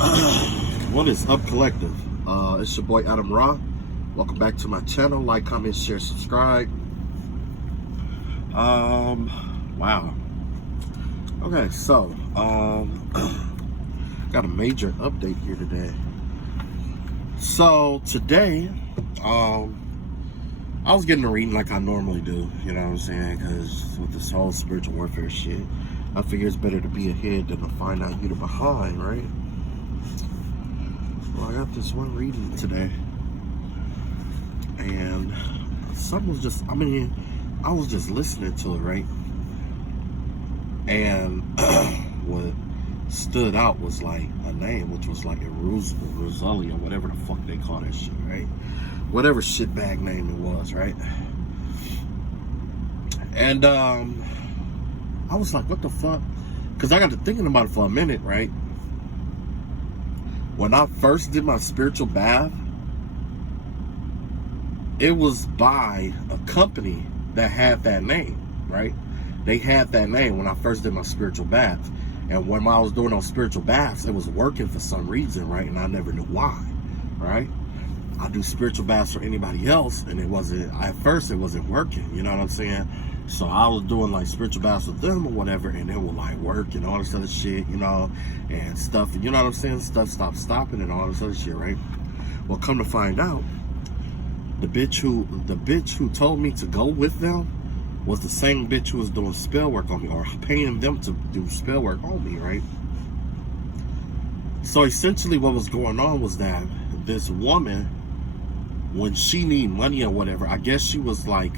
What is up, collective? It's your boy Adam Ra. Welcome back to my channel. Like, comment, share, subscribe. Wow. Okay, so got a major update here today. So today, I was getting a reading like I normally do. You know what I'm saying? Because with this whole spiritual warfare shit, I figure it's better to be ahead than to find out you're behind, right? Well, I got this one reading today, and something was just, I was just listening to it, right? And what stood out was like a name, which was like a Rosalia, whatever the fuck they call that shit, right? Whatever shitbag name it was, right? And I was like, what the fuck? Because I got to thinking about it for a minute, right? When I first did my spiritual bath, it was by a company that had that name, right? They had that name when I first did my spiritual bath. And when I was doing those spiritual baths, it was working for some reason, right? And I never knew why, right? I do spiritual baths for anybody else, and it wasn't, at first it wasn't working, you know what I'm saying? So I was doing like spiritual baths with them or whatever, and it would like work and all this other shit, you know, and stuff, you know what I'm saying? Stuff stopped stopping and all this other shit, right? Well, come to find out, the bitch who told me to go with them was the same bitch who was doing spell work on me, or paying them to do spell work on me, right? So essentially what was going on was that this woman, when she needed money or whatever, I guess she was like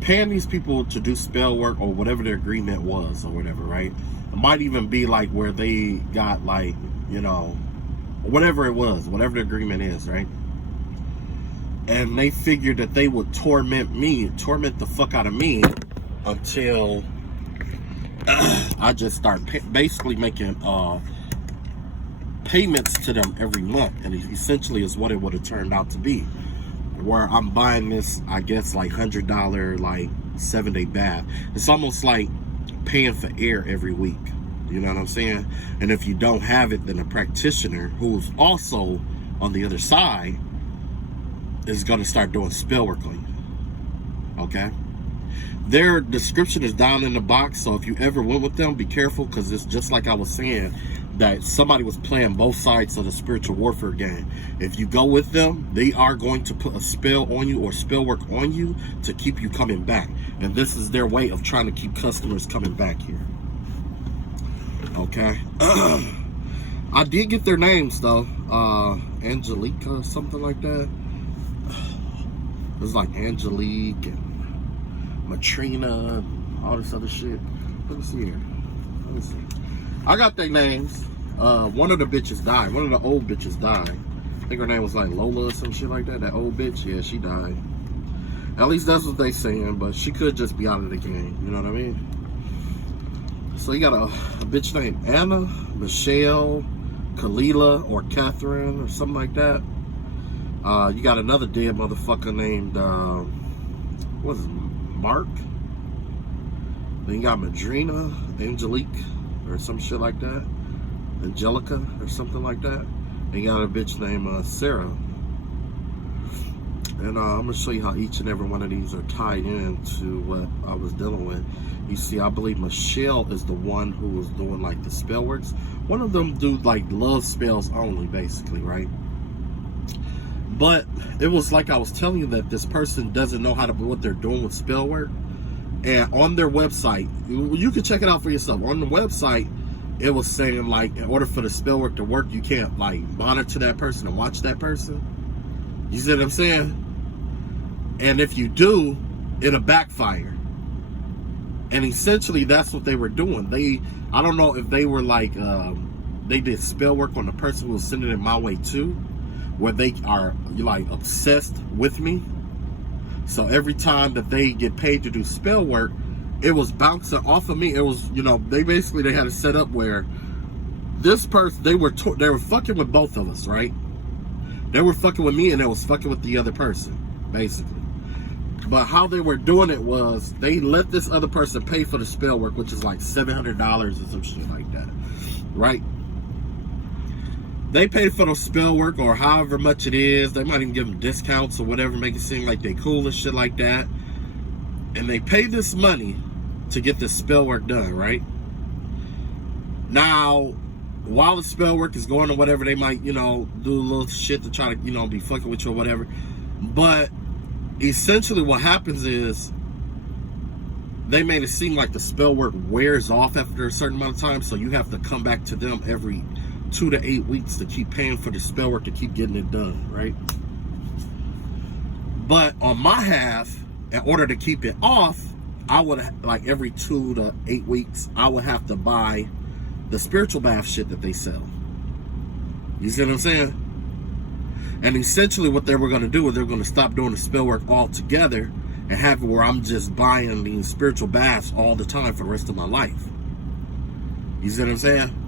paying these people to do spell work or whatever their agreement was or whatever, right? It might even be like where they got like, you know, whatever it was, whatever the agreement is, right? And they figured that they would torment the fuck out of me until I just start basically making payments to them every month. And it essentially is what it would have turned out to be, where I'm buying this, I guess, like $100 like 7-day bath. It's almost like paying for air every week, you know what I'm saying? And if you don't have it, then a practitioner who's also on the other side is going to start doing spell work on you. Okay, their description is down in the box, so if you ever went with them, be careful, because it's just like I was saying, that somebody was playing both sides of the spiritual warfare game. If you go with them, they are going to put a spell on you or spell work on you to keep you coming back, and this is their way of trying to keep customers coming back here. Okay. I did get their names though, Angelica or something like that. It was like Angelique and Matrina and all this other shit. Let me see here. Let me see. I got their names. One of the bitches died. One of the old bitches died. I think her name was like Lola or some shit like that. That old bitch, yeah, she died. At least that's what they saying, but she could just be out of the game. You know what I mean? So you got a bitch named Anna, Michelle, Kalila, or Catherine, or something like that. You got another dead motherfucker named, what is it, Mark? Then you got Madrina, Angelique, or some shit like that. Angelica, or something like that. And you got a bitch named Sarah. And I'm going to show you how each and every one of these are tied into what I was dealing with. You see, I believe Michelle is the one who was doing like the spell works. One of them do like love spells only, basically, right? But it was like I was telling you, that this person doesn't know how to what they're doing with spell work. And on their website, you can check it out for yourself. On the website, it was saying like, in order for the spell work to work, you can't like monitor that person and watch that person. You see what I'm saying? And if you do, it'll backfire. And essentially that's what they were doing. I don't know if they were like, they did spell work on the person who was sending it my way too, where they are like obsessed with me. So every time that they get paid to do spell work, it was bouncing off of me. It was, you know, they had it set up where this person, they were fucking with both of us, right? They were fucking with me and they was fucking with the other person, basically. But how they were doing it was, they let this other person pay for the spell work, which is like $700 or some shit like that, right? They pay for the spell work or however much it is. They might even give them discounts or whatever, make it seem like they cool and shit like that. And they pay this money to get this spell work done, right? Now, while the spell work is going or whatever, they might, you know, do a little shit to try to, you know, be fucking with you or whatever. But essentially what happens is they made it seem like the spell work wears off after a certain amount of time, so you have to come back to them every 2 to 8 weeks to keep paying for the spell work to keep getting it done, right? But on my half, in order to keep it off, I would, like, every 2 to 8 weeks, I would have to buy the spiritual bath shit that they sell. You see what I'm saying? And essentially what they were going to do is they were going to stop doing the spell work altogether and have it where I'm just buying these spiritual baths all the time for the rest of my life. You see what I'm saying?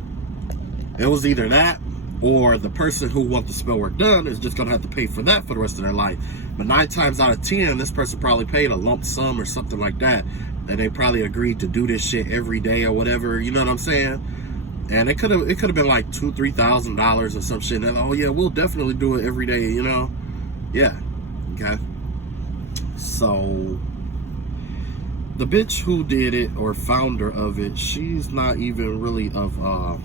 It was either that or the person who wants the spell work done is just going to have to pay for that for the rest of their life. But 9 times out of 10, this person probably paid a lump sum or something like that. And they probably agreed to do this shit every day or whatever. You know what I'm saying? And it could have been like $2,000-$3,000 or some shit. And oh yeah, we'll definitely do it every day. You know? Yeah. Okay. So the bitch who did it or founder of it, she's not even really of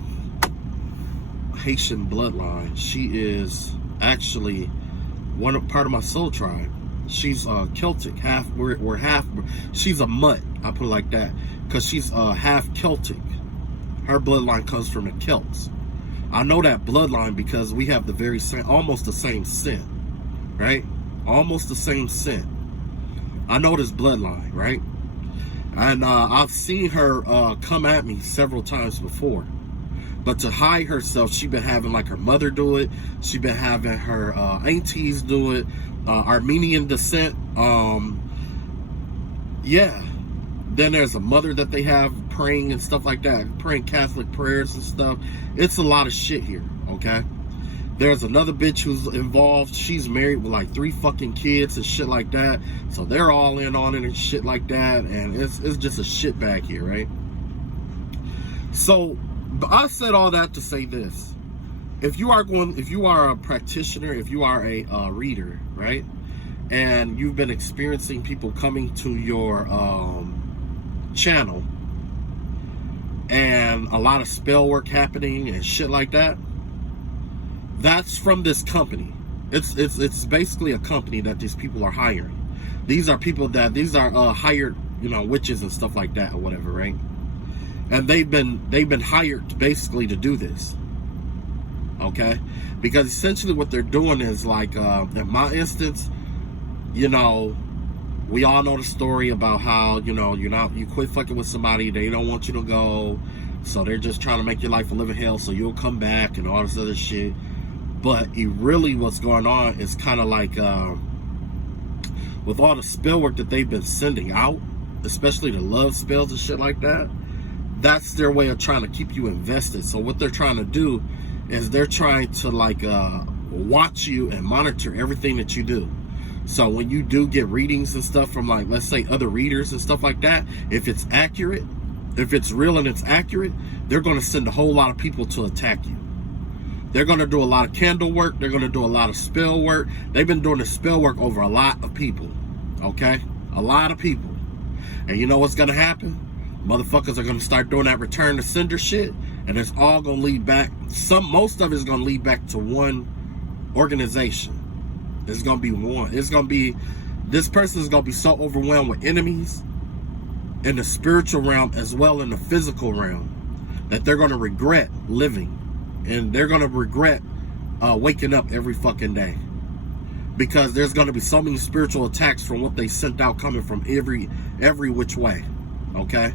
Haitian bloodline. She is actually part of my soul tribe. She's Celtic, half. We're half. She's a mutt. I put it like that because she's half Celtic. Her bloodline comes from the Celts. I know that bloodline because we have the very same, almost the same scent, right? Almost the same scent. I know this bloodline, right? And I've seen her come at me several times before. But to hide herself, she been having like her mother do it. She been having her aunties do it. Armenian descent. Yeah. Then there's a mother that they have praying and stuff like that. Praying Catholic prayers and stuff. It's a lot of shit here, okay? There's another bitch who's involved. She's married with like 3 fucking kids and shit like that. So they're all in on it and shit like that. And it's just a shit bag here, right? So I said all that to say this. If you are a practitioner, if you are a reader, right? And you've been experiencing people coming to your channel and a lot of spell work happening and shit like that, that's from this company. It's basically a company that these people are hiring. These are people that hired, you know, witches and stuff like that or whatever, right? And they've been hired basically to do this. Okay? Because essentially what they're doing is like in my instance, you know, we all know the story about how, you know, you quit fucking with somebody, they don't want you to go, so they're just trying to make your life a living hell so you'll come back and all this other shit. But really what's going on is kind of like with all the spell work that they've been sending out, especially the love spells and shit like that, that's their way of trying to keep you invested. So what they're trying to do is they're trying to like watch you and monitor everything that you do. So when you do get readings and stuff from, like, let's say other readers and stuff like that, if it's accurate, if it's real and it's accurate, they're going to send a whole lot of people to attack you. They're going to do a lot of candle work. They're going to do a lot of spell work. They've been doing the spell work over a lot of people. Okay? A lot of people. And you know what's going to happen? Motherfuckers are going to start doing that return to sender shit. And it's all going to lead back. Most of it is going to lead back to one organization. It's going to be one. It's going to be, this person is going to be so overwhelmed with enemies in the spiritual realm as well in the physical realm that they're going to regret living. And they're going to regret waking up every fucking day. Because there's going to be so many spiritual attacks from what they sent out coming from every which way. Okay?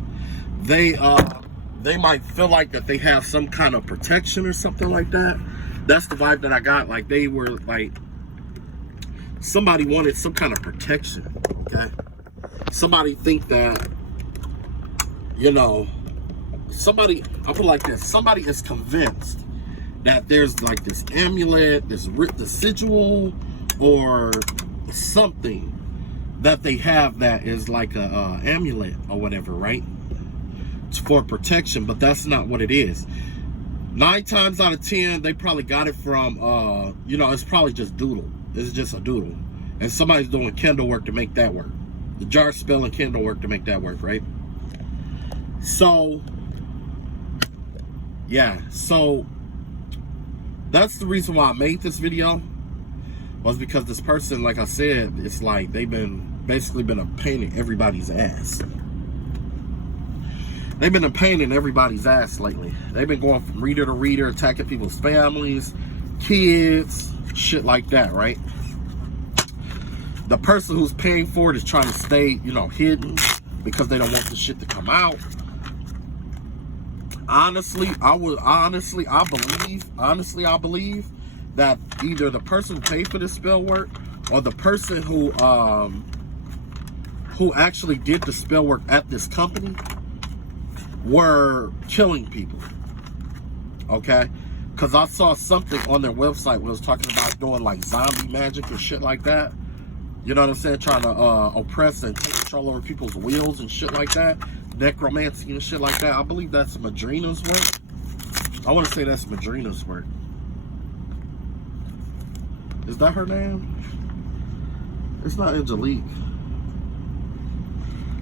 They might feel like that they have some kind of protection or something like that. That's the vibe that I got. Like they were like, somebody wanted some kind of protection, okay? Somebody think that, you know, I'll put it like this. Somebody is convinced that there's like this amulet, this sigil, or something that they have that is like a amulet or whatever, right? It's for protection, but that's not what it is. 9 times out of 10, they probably got it from, you know, it's probably just doodle. It's just a doodle. And somebody's doing Kindle work to make that work. The jar spell and Kindle work to make that work, right? So, yeah. So, that's the reason why I made this video. Was because this person, like I said, it's like they've basically been a pain in everybody's ass. They've been a pain in everybody's ass lately. They've been going from reader to reader, attacking people's families, kids, shit like that, right? The person who's paying for it is trying to stay, you know, hidden because they don't want the shit to come out. Honestly, I believe that either the person who paid for this spell work or the person who actually did the spell work at this company were killing people. Okay? Because I saw something on their website where it was talking about doing like zombie magic and shit like that. You know what I'm saying? Trying to oppress and take control over people's wills and shit like that. Necromancy and shit like that. I believe that's Madrina's work. I want to say that's Madrina's work. Is that her name? It's not Angelique.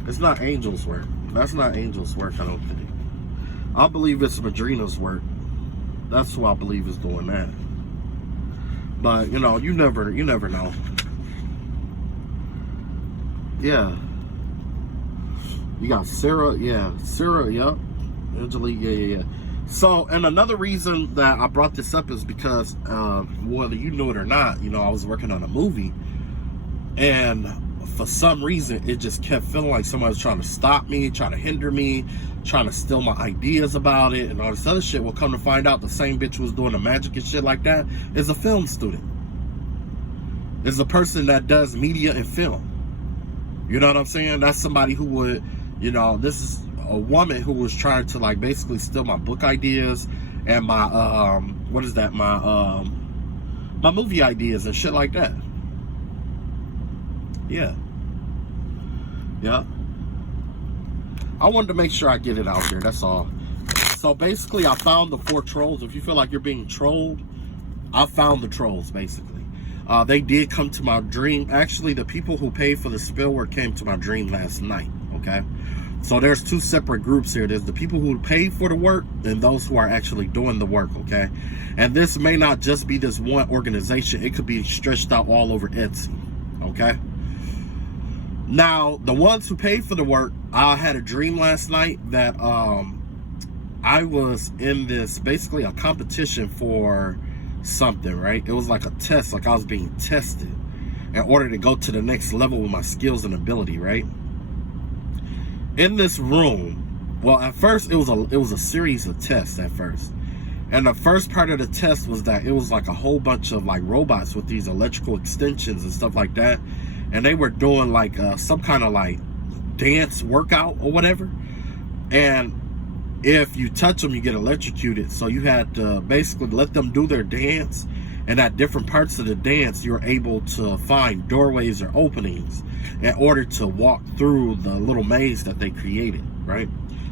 It's not Angel's work. That's not Angel's work, I don't think. I believe it's Madrina's work. That's who I believe is doing that. But, you know, you never know. Yeah. You got Sarah, yeah. Sarah, yep. Angelique, yeah. So, and another reason that I brought this up is because, whether you know it or not, you know, I was working on a movie, and for some reason, it just kept feeling like somebody was trying to stop me, trying to hinder me, trying to steal my ideas about it, and all this other shit. Well, come to find out, the same bitch who was doing the magic and shit like that is a film student. Is a person that does media and film. You know what I'm saying? That's somebody who would, you know, this is a woman who was trying to like basically steal my book ideas and my my movie ideas and shit like that. Yeah. I wanted to make sure I get it out there, that's all. So basically I found the 4 trolls. If you feel like you're being trolled, I found the trolls basically. They did come to my dream. Actually, the people who paid for the spell work came to my dream last night, okay? So there's 2 separate groups here. There's the people who paid for the work and those who are actually doing the work, okay? And this may not just be this one organization. It could be stretched out all over Etsy, okay? Now, the ones who paid for the work, I had a dream last night that I was in this, basically a competition for something, right? It was like a test, like I was being tested in order to go to the next level with my skills and ability, right? In this room, well, at first it was a series of tests at first, and the first part of the test was that it was like a whole bunch of like robots with these electrical extensions and stuff like that, and they were doing like some kind of like dance workout or whatever, and if you touch them, you get electrocuted. So you had to basically let them do their dance, and at different parts of the dance, you're able to find doorways or openings in order to walk through the little maze that they created, right?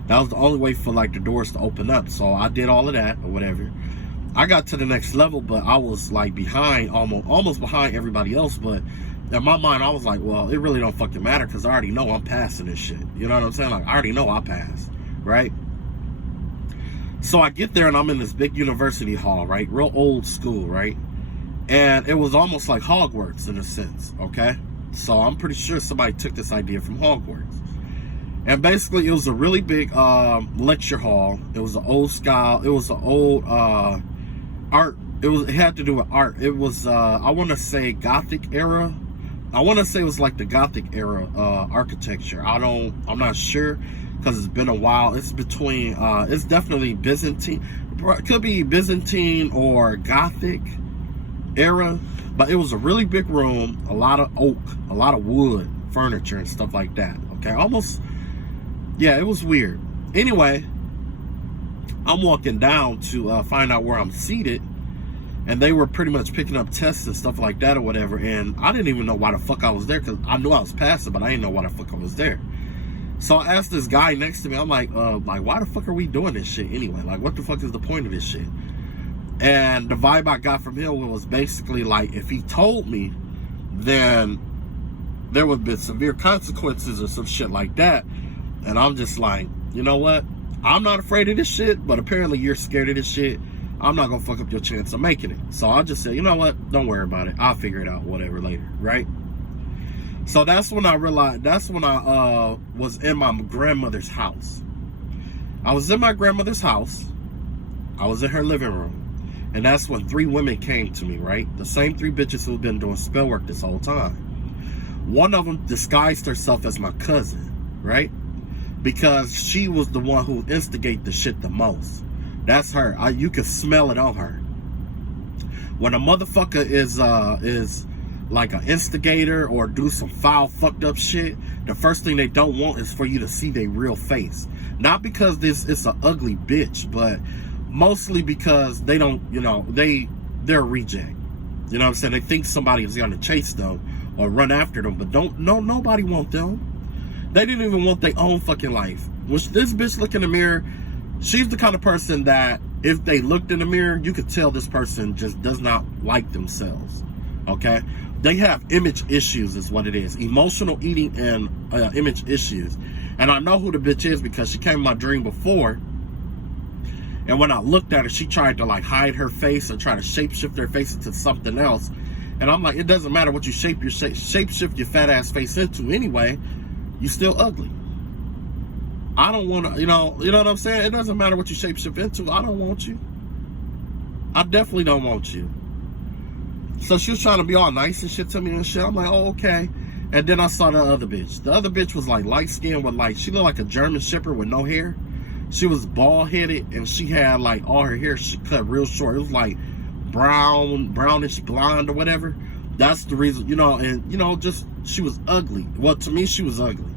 That was the only way for like the doors to open up. So I did all of that or whatever. I got to the next level, but I was like behind, almost behind everybody else. But in my mind, I was like, well, it really don't fucking matter because I already know I'm passing this shit. You know what I'm saying? Like, I already know I passed, right? So I get there and I'm in this big university hall, right? Real old school, right? And it was almost like Hogwarts in a sense, okay? So I'm pretty sure somebody took this idea from Hogwarts. And basically it was a really big lecture hall. It was an old style, it was an old art. It had to do with art. It was, I want to say Gothic era. I want to say it was like the Gothic era architecture. I'm not sure, because it's been a while. It's between, it's definitely Byzantine. It could be Byzantine or Gothic era, but it was a really big room, a lot of oak, a lot of wood, furniture and stuff like that, okay? Almost, yeah, it was weird. Anyway, I'm walking down to find out where I'm seated, and they were pretty much picking up tests and stuff like that or whatever, and I didn't even know why the fuck I was there, because I knew I was passing, but I didn't know why the fuck I was there. So I asked this guy next to me, I'm like, why the fuck are we doing this shit anyway? Like, what the fuck is the point of this shit? And the vibe I got from him was basically like, if he told me, then there would be severe consequences or some shit like that. And I'm just like, you know what? I'm not afraid of this shit, but apparently you're scared of this shit. I'm not gonna fuck up your chance of making it. So I just said, you know what? Don't worry about it. I'll figure it out, whatever, later, right? So that's when I realized, that's when I was in my grandmother's house. I was in my grandmother's house. I was in her living room. And that's when 3 women came to me, right? The same 3 bitches who've been doing spell work this whole time. One of them disguised herself as my cousin, right? Because she was the one who instigated the shit the most. That's her. You can smell it on her. When a motherfucker is like an instigator or do some foul fucked up shit, the first thing they don't want is for you to see their real face. Not because it's an ugly bitch, but mostly because they don't, you know, they're a reject. You know what I'm saying? They think somebody is gonna chase them or run after them, but nobody want them. They didn't even want their own fucking life. Which this bitch look in the mirror, she's the kind of person that if they looked in the mirror, you could tell this person just does not like themselves. Okay? They have image issues is what it is. Emotional eating and image issues. And I know who the bitch is because she came in my dream before. And when I looked at her, she tried to like hide her face and try to shapeshift her face into something else. And I'm like, it doesn't matter what you shapeshift your fat ass face into anyway. You still ugly. I don't want to, you know what I'm saying? It doesn't matter what you shapeshift into. I don't want you. I definitely don't want you. So she was trying to be all nice and shit to me and shit. I'm like, oh, okay. And then I saw the other bitch. The other bitch was like light skinned with like, she looked like a German Shepherd with no hair. She was bald headed and she had like all her hair she cut real short. It was like brownish blonde or whatever. That's the reason, you know, and you know, just she was ugly. Well, to me, she was ugly.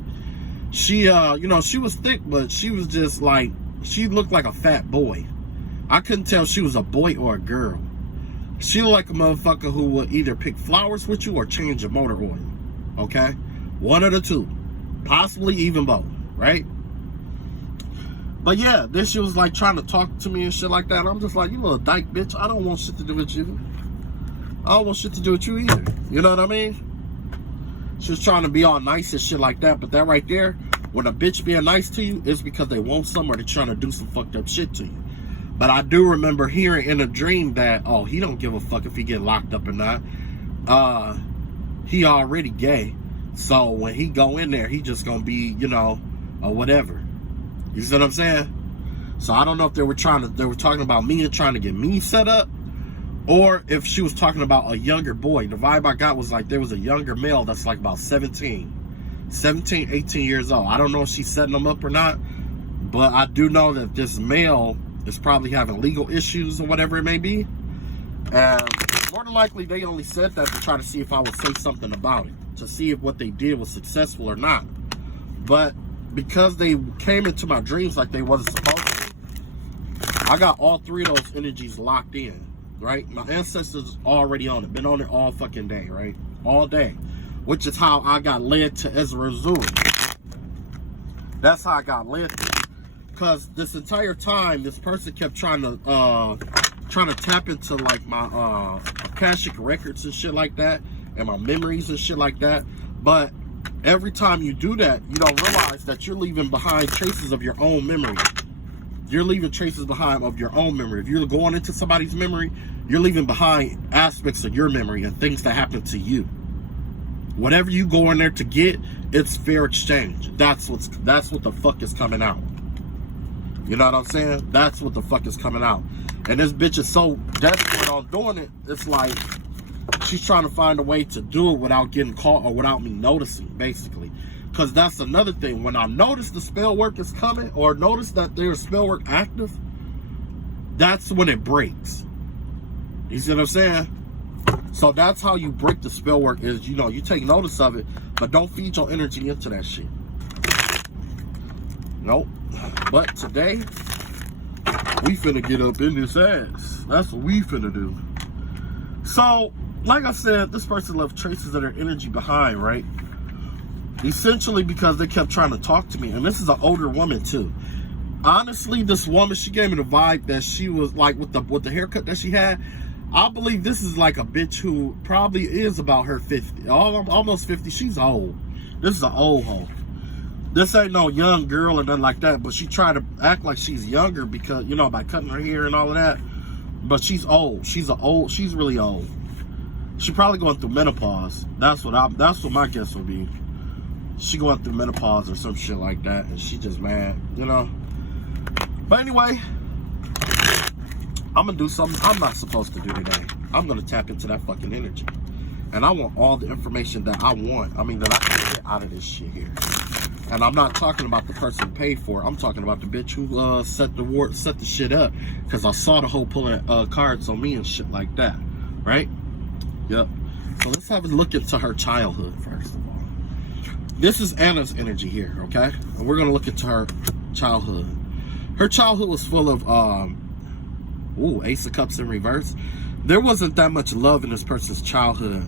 She, you know, she was thick, but she was just like, she looked like a fat boy. I couldn't tell if she was a boy or a girl. She looked like a motherfucker who would either pick flowers with you or change your motor oil. Okay? One of the two. Possibly even both, right? But yeah, then she was like trying to talk to me and shit like that. I'm just like, you little dyke bitch, I don't want shit to do with you. I don't want shit to do with you either. You know what I mean? She was trying to be all nice and shit like that. But that right there, when a bitch being nice to you, is because they want some or they're trying to do some fucked up shit to you. But I do remember hearing in a dream that, oh, he don't give a fuck if he get locked up or not. He already gay. So when he go in there, he just gonna be, you know, or whatever. You see what I'm saying? So I don't know if they were talking about me and trying to get me set up, or if she was talking about a younger boy. The vibe I got was like there was a younger male that's like about 17, 18 years old. I don't know if she's setting them up or not, but I do know that this male is probably having legal issues or whatever it may be. And more than likely, they only said that to try to see if I would say something about it, to see if what they did was successful or not. But because they came into my dreams like they wasn't supposed to, I got all 3 of those energies locked in, right? My ancestors already on it, been on it all fucking day, right? All day, which is how I got led to Ezra Zuri. That's how I got led to. Because this entire time, this person kept trying to tap into like my Akashic records and shit like that, and my memories and shit like that. But every time you do that, you don't realize that you're leaving behind traces of your own memory. You're leaving traces behind of your own memory. If you're going into somebody's memory, you're leaving behind aspects of your memory and things that happened to you. Whatever you go in there to get, it's fair exchange. That's what the fuck is coming out. You know what I'm saying? That's what the fuck is coming out. And this bitch is so desperate on doing it, it's like she's trying to find a way to do it without getting caught or without me noticing, basically. Because that's another thing. When I notice the spell work is coming or notice that there's spell work active, that's when it breaks. You see what I'm saying? So that's how you break the spell work is, you know, you take notice of it, but don't feed your energy into that shit. Nope. But today, we finna get up in this ass. That's what we finna do. So, like I said, this person left traces of their energy behind, right? Essentially because they kept trying to talk to me. And this is an older woman too. Honestly, this woman, she gave me the vibe that she was like, with the haircut that she had, I believe this is like a bitch who probably is about her 50, almost 50. She's old. This is an old hoe. This ain't no young girl or nothing like that, but she tried to act like she's younger because, you know, by cutting her hair and all of that. But she's old. She's really old. She probably going through menopause. That's what my guess would be. She going through menopause or some shit like that, and she just mad, you know. But anyway, I'm gonna do something I'm not supposed to do today. I'm gonna tap into that fucking energy. And I want all the information that I want. I mean, that I can get out of this shit here. And I'm not talking about the person who paid for it. I'm talking about the bitch who set the shit up. Because I saw the whole pulling cards on me and shit like that. Right? Yep. So let's have a look into her childhood first of all. This is Anna's energy here, okay? And we're gonna look into her childhood. Her childhood was full of Ace of Cups in reverse. There wasn't that much love in this person's childhood.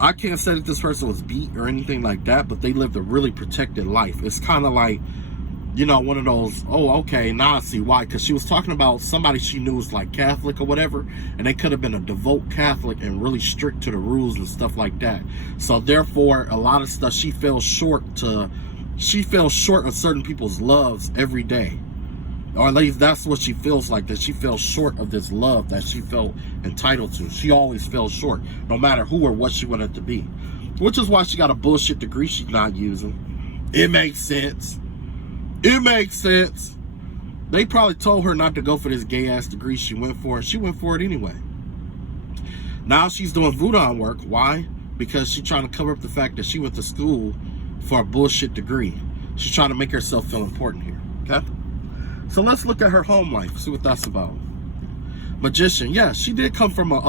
I can't say that this person was beat or anything like that, but they lived a really protected life. It's kind of like, you know, one of those, oh, okay, now I see why. Because she was talking about somebody she knew was like Catholic or whatever, and they could have been a devout Catholic and really strict to the rules and stuff like that. So therefore, a lot of stuff she fell short of certain people's loves every day. Or at least that's what she feels like, that she fell short of this love that she felt entitled to. She always fell short, no matter who or what she wanted to be. Which is why she got a bullshit degree she's not using. It makes sense. It makes sense. They probably told her not to go for this gay-ass degree she went for, and she went for it anyway. Now she's doing voodoo work. Why? Because she's trying to cover up the fact that she went to school for a bullshit degree. She's trying to make herself feel important here, okay? So let's look at her home life, see what that's about. Magician, yeah, she did come from a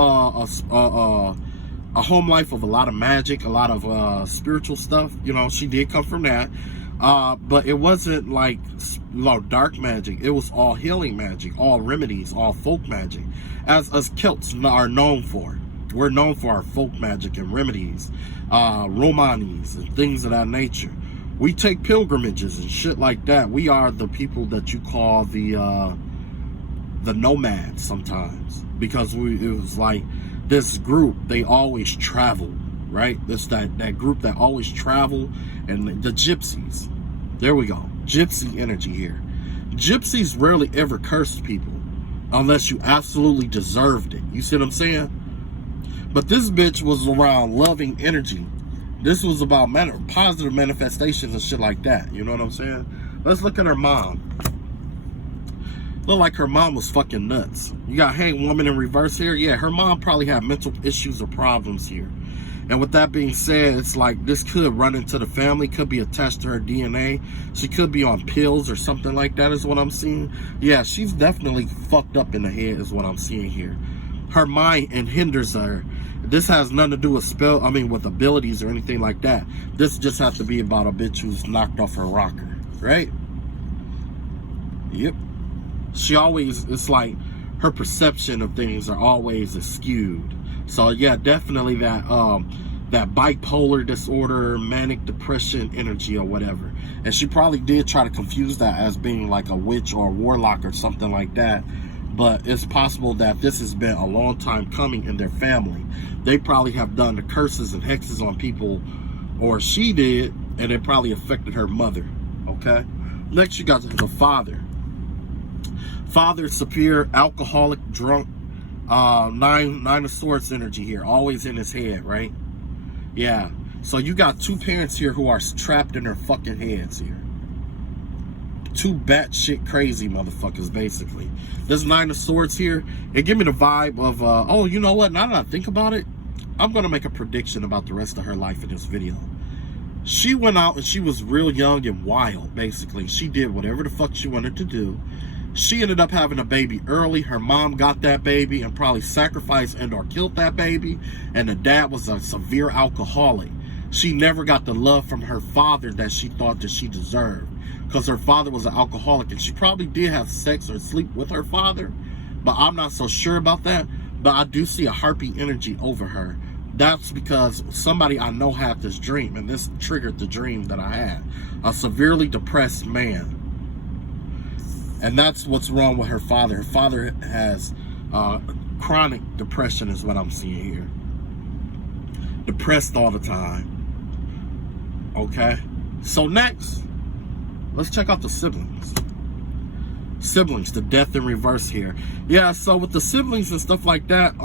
home life of a lot of magic, a lot of spiritual stuff. You know, she did come from that. But it wasn't like, you know, dark magic. It was all healing magic, all remedies, all folk magic. As us Celts are known for. We're known for our folk magic and remedies, Romanis and things of that nature. We take pilgrimages and shit like that. We are the people that you call the nomads sometimes, because it was like this group, they always travel, right? This that group that always travel, and the gypsies. There we go. Gypsy energy here. Gypsies rarely ever cursed people unless you absolutely deserved it. You see what I'm saying? But this bitch was around loving energy. This was about positive manifestations and shit like that. You know what I'm saying? Let's look at her mom. Look like her mom was fucking nuts. You got Hang Woman in reverse here. Yeah, her mom probably had mental issues or problems here. And with that being said, it's like this could run into the family, could be attached to her DNA. She could be on pills or something like that is what I'm seeing. Yeah, she's definitely fucked up in the head is what I'm seeing here. Her mind hinders her. This has nothing to do with with abilities or anything like that. This just has to be about a bitch who's knocked off her rocker, right? Yep. She always, it's like her perception of things are always skewed. So yeah, definitely that bipolar disorder, manic depression energy or whatever. And she probably did try to confuse that as being like a witch or a warlock or something like that. But it's possible that this has been a long time coming in their family. They probably have done the curses and hexes on people, or she did, and it probably affected her mother, okay? Next, you got the father. Father, severe, alcoholic, drunk, nine of swords energy here, always in his head, right? Yeah, so you got two parents here who are trapped in their fucking heads here. Two batshit crazy motherfuckers, basically. This Nine of Swords here, it give me the vibe of, oh, you know what? Now that I think about it, I'm going to make a prediction about the rest of her life in this video. She went out and she was real young and wild, basically. She did whatever the fuck she wanted to do. She ended up having a baby early. Her mom got that baby and probably sacrificed and or killed that baby. And the dad was a severe alcoholic. She never got the love from her father that she thought that she deserved, because her father was an alcoholic, and she probably did have sex or sleep with her father, but I'm not so sure about that. But I do see a harpy energy over her, That's because somebody I know had this dream, and this triggered the dream that I had. A severely depressed man. And that's what's wrong with her father. Her father has chronic depression is what I'm seeing here. Depressed all the time. Okay? So next, let's check out the siblings. Siblings, the death in reverse here. Yeah, so with the siblings and stuff like that,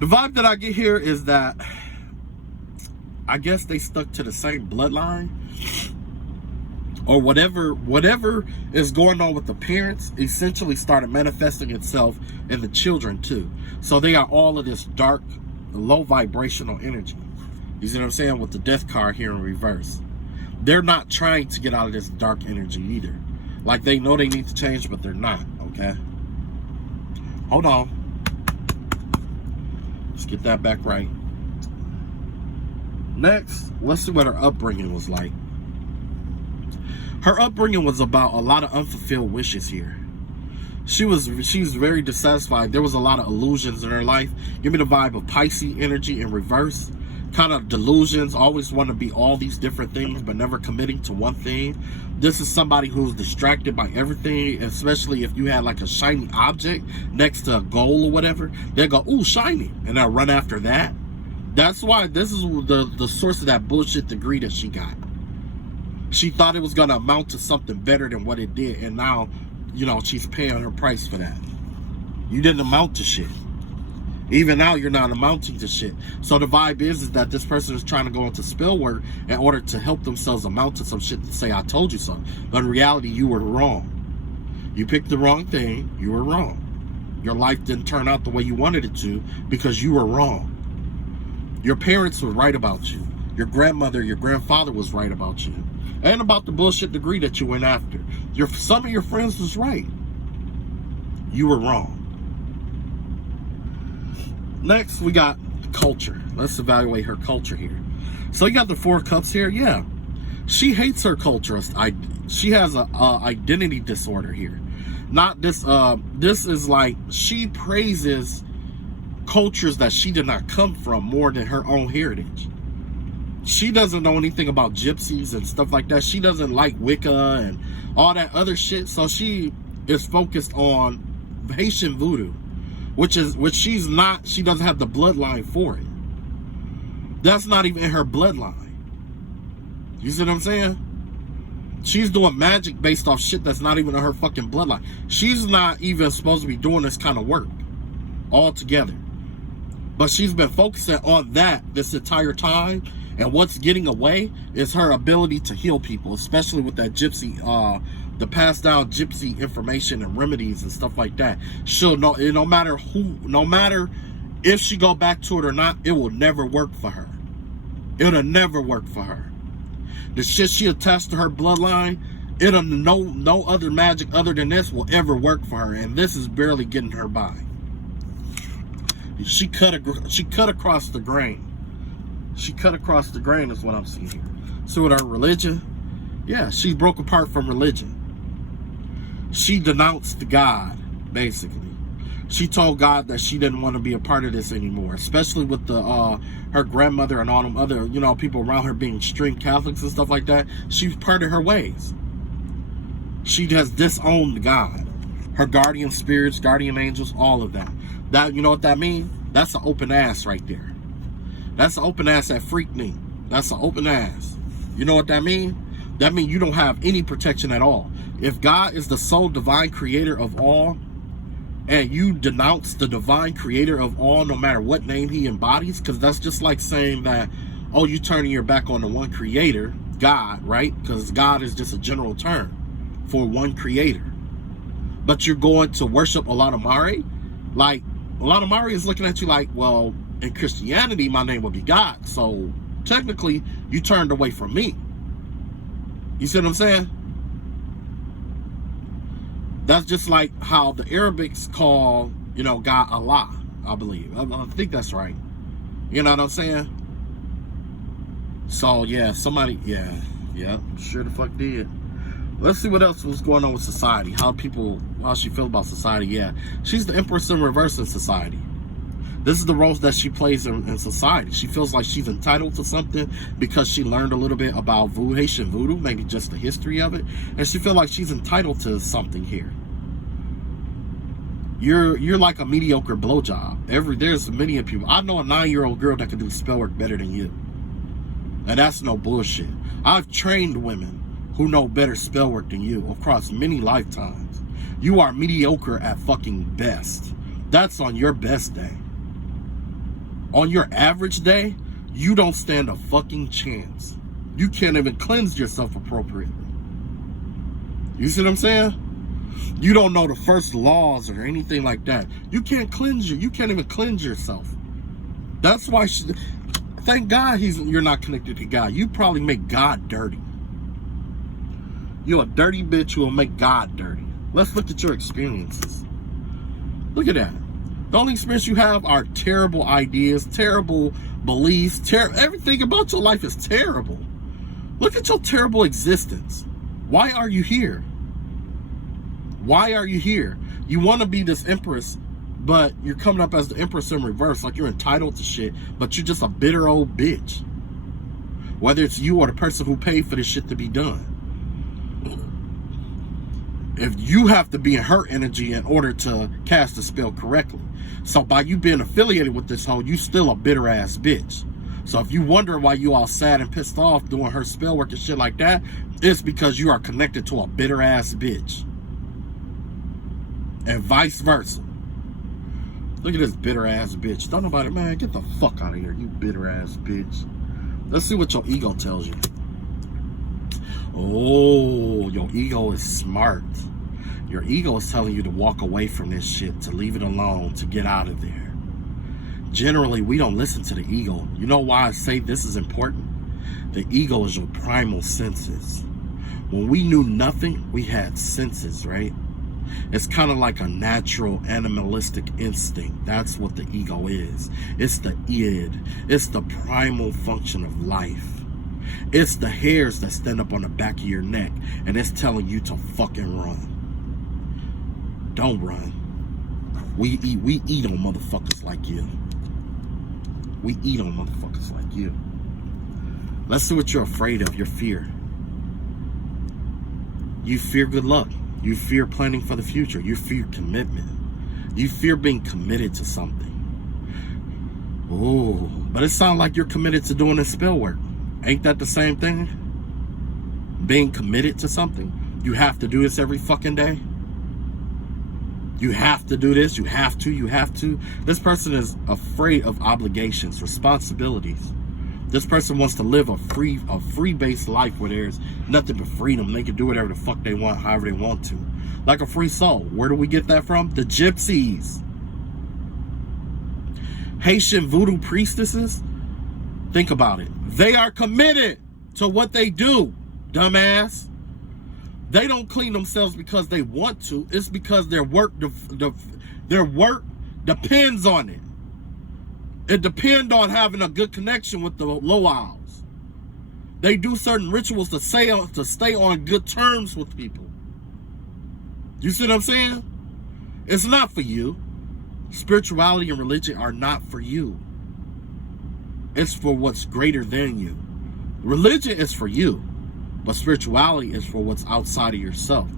the vibe that I get here is that I guess they stuck to the same bloodline, or whatever is going on with the parents essentially started manifesting itself in the children too. So they got all of this dark, low vibrational energy. You see what I'm saying? With the death card here in reverse. They're not trying to get out of this dark energy either. Like, they know they need to change, but they're not, okay? Hold on. Let's get that back right. Next, let's see what her upbringing was like. Her upbringing was about a lot of unfulfilled wishes here. She was very dissatisfied. There was a lot of illusions in her life. Give me the vibe of Pisces energy in reverse. Kind of delusions, always want to be all these different things, but never committing to one thing. This is somebody who's distracted by everything, especially if you had like a shiny object next to a goal or whatever. They'll go, ooh, shiny, and they'll run after that. That's why this is the source of that bullshit degree that she got. She thought it was going to amount to something better than what it did, and now, you know, she's paying her price for that. You didn't amount to shit. Even now, you're not amounting to shit. So the vibe is that this person is trying to go into spell work in order to help themselves amount to some shit to say, I told you so. But in reality, you were wrong. You picked the wrong thing. You were wrong. Your life didn't turn out the way you wanted it to because you were wrong. Your parents were right about you. Your grandmother, your grandfather was right about you. And about the bullshit degree that you went after. Some of your friends was right. You were wrong. Next, we got culture. Let's evaluate her culture here. So you got the 4 cups here. Yeah, she hates her culture. She has a identity disorder here. Not this. This is like she praises cultures that she did not come from more than her own heritage. She doesn't know anything about gypsies and stuff like that. She doesn't like Wicca and all that other shit. So she is focused on Haitian voodoo. Which she's not, she doesn't have the bloodline for it. That's not even in her bloodline. You see what I'm saying? She's doing magic based off shit that's not even in her fucking bloodline. She's not even supposed to be doing this kind of work altogether. But she's been focusing on that this entire time. And what's getting away is her ability to heal people, especially with that gypsy, the passed down gypsy information and remedies and stuff like that. She'll know, no matter if she go back to it or not, it will never work for her. It'll never work for her. The shit she attached to her bloodline, no other magic other than this will ever work for her, and this is barely getting her by. She cut across the grain. She cut across the grain is what I'm seeing here. So with her religion, yeah, she broke apart from religion. She denounced God, basically. She told God that she didn't want to be a part of this anymore, especially with the her grandmother and all them other, you know, people around her being extreme Catholics and stuff like that. She's parted her ways. She has disowned God. Her guardian spirits, guardian angels, all of that. That, you know what that means? That's an open ass right there. That's an open ass that freaked me. That's an open ass. You know what that means? That means you don't have any protection at all. If God is the sole divine creator of all, and you denounce the divine creator of all, no matter what name he embodies, because that's just like saying that, oh, you turning your back on the one creator, God, right? Because God is just a general term for one creator. But you're going to worship Olatomare? Like, Olatomare is looking at you like, well, in Christianity, my name would be God. So technically, you turned away from me. You see what I'm saying? That's just like how the Arabics call, you know, God Allah, I believe. I think that's right. You know what I'm saying? So, yeah, somebody, yeah, sure the fuck did. Let's see what else was going on with society. How she feel about society. Yeah, she's the Empress in reverse in society. This is the role that she plays in society. She feels like she's entitled to something because she learned a little bit about Haitian voodoo, maybe just the history of it, and she feels like she's entitled to something here. You're like a mediocre blowjob. There's many people. I know a 9-year-old girl that can do spell work better than you, and that's no bullshit. I've trained women who know better spell work than you across many lifetimes. You are mediocre at fucking best. That's on your best day. On your average day, you don't stand a fucking chance. You can't even cleanse yourself appropriately. You see what I'm saying? You don't know the first laws or anything like that. You can't cleanse you. You can't even cleanse yourself. That's why thank God you're not connected to God. You probably make God dirty. You a dirty bitch who will make God dirty. Let's look at your experiences. Look at that. The only experience you have are terrible ideas, terrible beliefs, everything about your life is terrible. Look at your terrible existence. Why are you here? Why are you here? You want to be this empress, but you're coming up as the empress in reverse, like you're entitled to shit, but you're just a bitter old bitch. Whether it's you or the person who paid for this shit to be done. If you have to be in her energy in order to cast the spell correctly. So by you being affiliated with this hoe, you still a bitter ass bitch. So if you wonder why you all sad and pissed off doing her spell work and shit like that, it's because you are connected to a bitter ass bitch. And vice versa. Look at this bitter ass bitch. Don't nobody, man, get the fuck out of here, you bitter ass bitch. Let's see what your ego tells you. Oh, your ego is smart. Your ego is telling you to walk away from this shit, to leave it alone, to get out of there. Generally, we don't listen to the ego. You know why I say this is important? The ego is your primal senses. When we knew nothing, we had senses, right? It's kind of like a natural animalistic instinct. That's what the ego is. It's the id. It's the primal function of life. It's the hairs that stand up on the back of your neck, and it's telling you to fucking run. Don't run. We eat on motherfuckers like you. We eat on motherfuckers like you. Let's see what you're afraid of, your fear. You fear good luck. You fear planning for the future. You fear commitment. You fear being committed to something. Oh, but it sounds like you're committed to doing this spell work. Ain't that the same thing? Being committed to something. You have to do this every fucking day. You have to do this. You have to. This person is afraid of obligations, responsibilities. This person wants to live a free-based life where there's nothing but freedom. They can do whatever the fuck they want, however they want to. Like a free soul. Where do we get that from? The gypsies. Haitian voodoo priestesses. Think about it. They are committed to what they do, dumbass. They don't clean themselves because they want to. It's because their work depends on it. It depends on having a good connection with the low owls. They do certain rituals to stay on good terms with people. You see what I'm saying? It's not for you. Spirituality and religion are not for you. It's for what's greater than you. Religion is for you, but spirituality is for what's outside of yourself.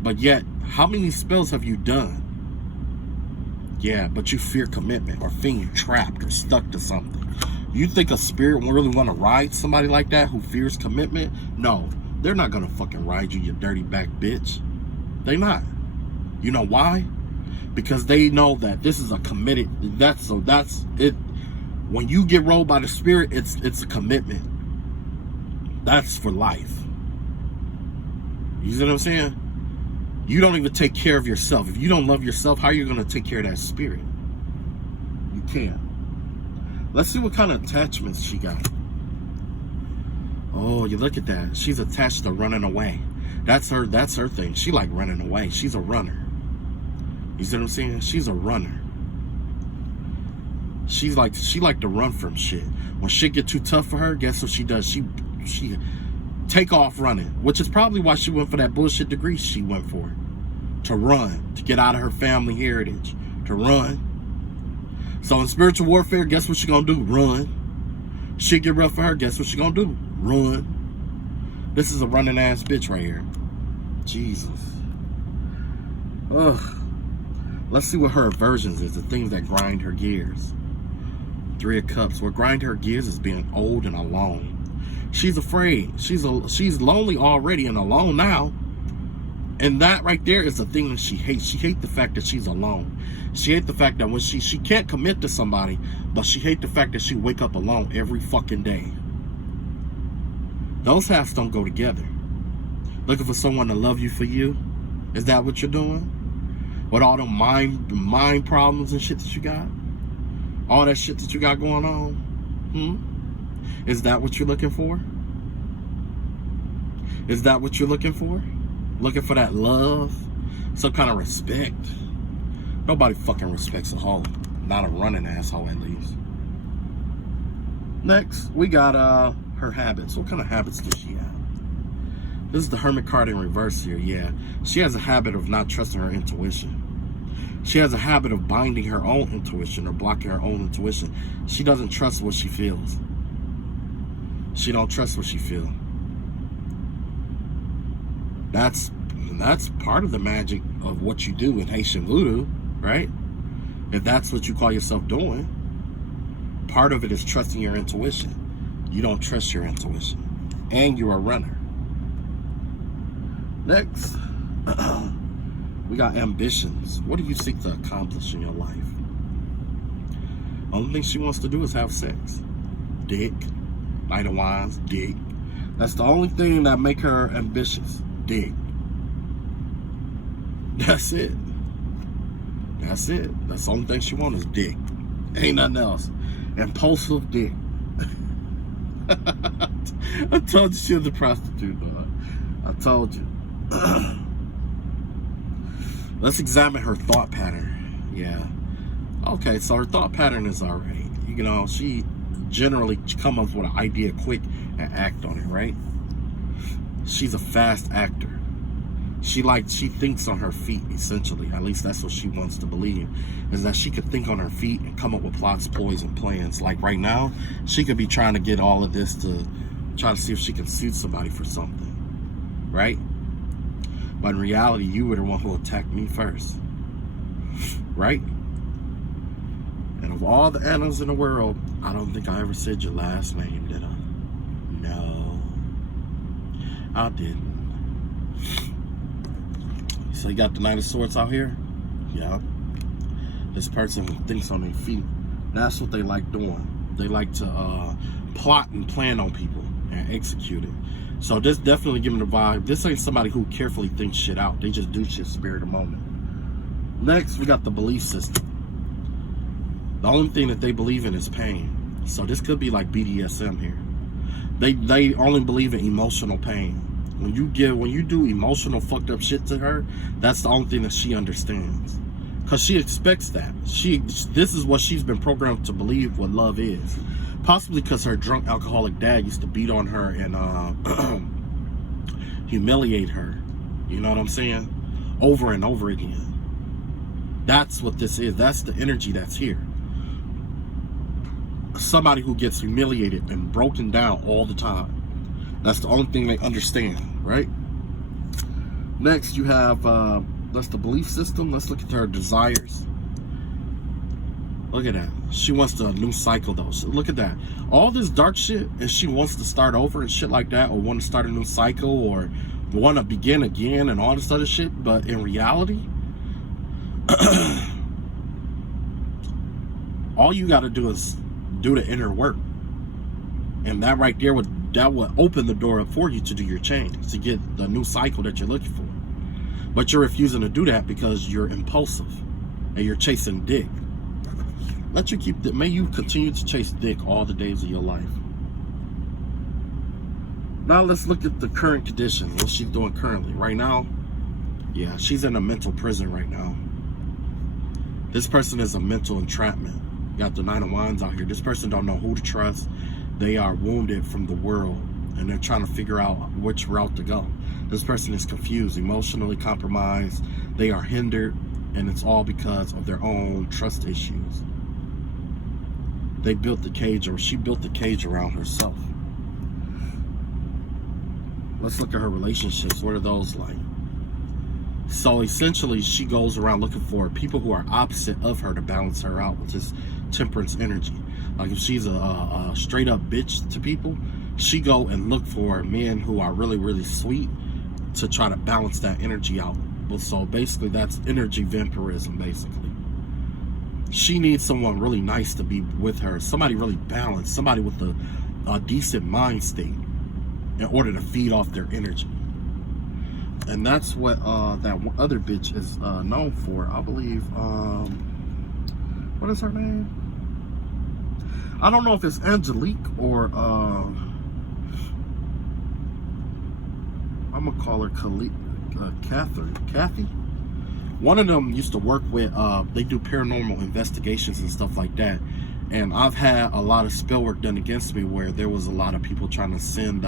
But yet, how many spells have you done? Yeah, but you fear commitment or being trapped or stuck to something. You think a spirit really want to ride somebody like that who fears commitment? No, they're not going to fucking ride you, you dirty back bitch. They not. You know why? Because they know that this is a committed, that's it. When you get rolled by the spirit, it's a commitment. That's for life. You see what I'm saying? You don't even take care of yourself. If you don't love yourself, how are you going to take care of that spirit? You can't. Let's see what kind of attachments she got. Oh, you look at that. She's attached to running away. That's her thing. She like running away. She's a runner. You see what I'm saying? She's a runner. She like to run from shit. When shit get too tough for her, guess what she does? She take off running, which is probably why she went for that bullshit degree she went for. To run, to get out of her family heritage, to run. So in spiritual warfare, guess what she gonna do? Run. Shit get rough for her, guess what she gonna do? Run. This is a running ass bitch right here. Jesus. Ugh. Let's see what her aversions is, the things that grind her gears. 3 of Cups. What grind her gears is being old and alone. She's afraid. She's lonely already and alone now. And that right there is the thing that she hates. She hates the fact that she's alone. She hates the fact that when she can't commit to somebody, but she hates the fact that she wake up alone every fucking day. Those halves don't go together. Looking for someone to love you for you. Is that what you're doing? With all the mind problems and shit that you got? All that shit that you got going on? Is that what you're looking for? Is that what you're looking for? Looking for that love? Some kind of respect? Nobody fucking respects a hoe. Not a running asshole, at least. Next, we got her habits. What kind of habits does she have? This is the Hermit card in reverse here. Yeah, she has a habit of not trusting her intuition. She has a habit of binding her own intuition or blocking her own intuition. She doesn't trust what she feels. She don't trust what she feels. That's part of the magic of what you do in Haitian voodoo, right? If that's what you call yourself doing, part of it is trusting your intuition. You don't trust your intuition, and you're a runner. Next, we got ambitions. What do you seek to accomplish in your life? Only thing she wants to do is have sex. Dick. Knight of Wands, dick. That's the only thing that make her ambitious. Dick. That's it. That's it. That's the only thing she wants is dick. Ain't nothing else. Impulsive dick. I told you she was a prostitute, dog. I told you. Let's examine her thought pattern. Yeah. Okay, so her thought pattern is alright. You know, she generally come up with an idea quick and act on it, right? She's a fast actor. She thinks on her feet, essentially. At least that's what she wants to believe, is that she could think on her feet and come up with plots, ploys, and plans. Like right now, she could be trying to get all of this to try to see if she can suit somebody for something, right? But in reality, you were the one who attacked me first, right? And of all the animals in the world, I don't think I ever said your last name, did I? No, I didn't. So you got the Knight of Swords out here? Yeah. This person who thinks on their feet. That's what they like doing. They like to plot and plan on people and execute it. So this definitely giving the vibe. This ain't somebody who carefully thinks shit out. They just do shit spirit of the moment. Next, we got the belief system. The only thing that they believe in is pain. So this could be like BDSM here. They only believe in emotional pain. When you do emotional fucked up shit to her, that's the only thing that she understands. Cause she expects that. This is what she's been programmed to believe what love is. Possibly because her drunk alcoholic dad used to beat on her and humiliate her. You know what I'm saying? Over and over again. That's what this is. That's the energy that's here. Somebody who gets humiliated and broken down all the time. That's the only thing they understand, right? Next, you have, that's the belief system. Let's look at her desires. Look at that. She wants a new cycle, though. So look at that. All this dark shit, and she wants to start over and shit like that, or want to start a new cycle, or want to begin again, and all this other shit. But in reality, all you got to do is do the inner work. And that right there would open the door up for you to do your change, to get the new cycle that you're looking for. But you're refusing to do that because you're impulsive and you're chasing dick. May you continue to chase dick all the days of your life. Now let's look at the current condition. What she's doing currently. Right now, yeah, she's in a mental prison right now. This person is a mental entrapment. You got the Knight of Wands out here. This person don't know who to trust. They are wounded from the world, and they're trying to figure out which route to go. This person is confused, emotionally compromised. They are hindered, and it's all because of their own trust issues. they built the cage, or she built the cage around herself. Let's look at her relationships. What are those like? So essentially, she goes around looking for people who are opposite of her to balance her out with this temperance energy. Like if she's a straight up bitch to people, she go and look for men who are really, really sweet to try to balance that energy out. So basically, that's energy vampirism, basically. She needs someone really nice to be with her. Somebody really balanced. Somebody with a decent mind state in order to feed off their energy. And that's what that other bitch is known for. I believe, what is her name? I don't know if it's Angelique or, I'm going to call her Kathy. One of them used to work with, they do paranormal investigations and stuff like that. And I've had a lot of spell work done against me where there was a lot of people trying to send,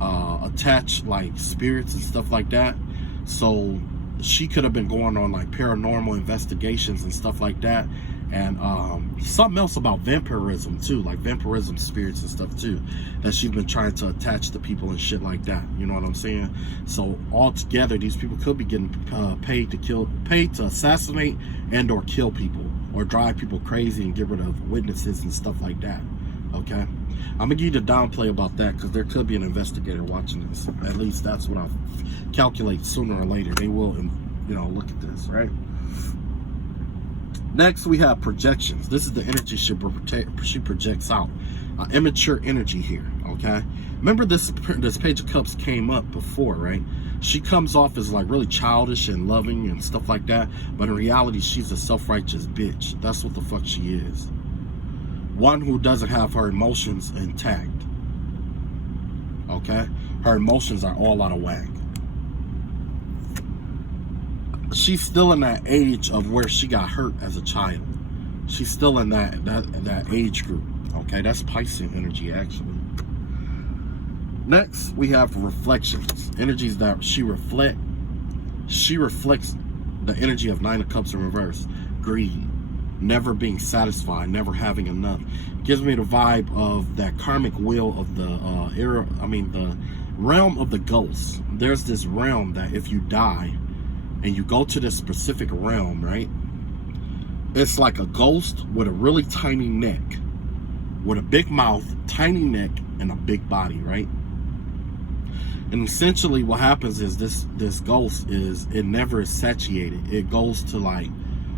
attach like spirits and stuff like that. So she could have been going on like paranormal investigations and stuff like that. And something else about vampirism too, like vampirism spirits and stuff too, that she's been trying to attach to people and shit like that. You know what I'm saying? So altogether, these people could be getting paid to assassinate and or kill people, or drive people crazy and get rid of witnesses and stuff like that. Okay, I'm gonna give you the downplay about that because there could be an investigator watching this. At least that's what I calculate. Sooner or later, they will, you know, look at this, right? Next, we have projections. This is the energy she projects out. Immature energy here, okay? Remember this Page of Cups came up before, right? She comes off as like really childish and loving and stuff like that, but in reality, she's a self-righteous bitch. That's what the fuck she is. One who doesn't have her emotions intact, okay? Her emotions are all out of whack. She's still in that age of where she got hurt as a child. She's still in that age group. Okay, that's Pisces energy actually. Next, we have reflections. Energies that she reflects. She reflects the energy of Nine of Cups in reverse. Greed, never being satisfied, never having enough. Gives me the vibe of that karmic wheel of the the realm of the ghosts. There's this realm that if you die and you go to this specific realm, right? It's like a ghost with a really tiny neck, with a big mouth, tiny neck, and a big body, right? And essentially what happens is this ghost it never is satiated. It goes to like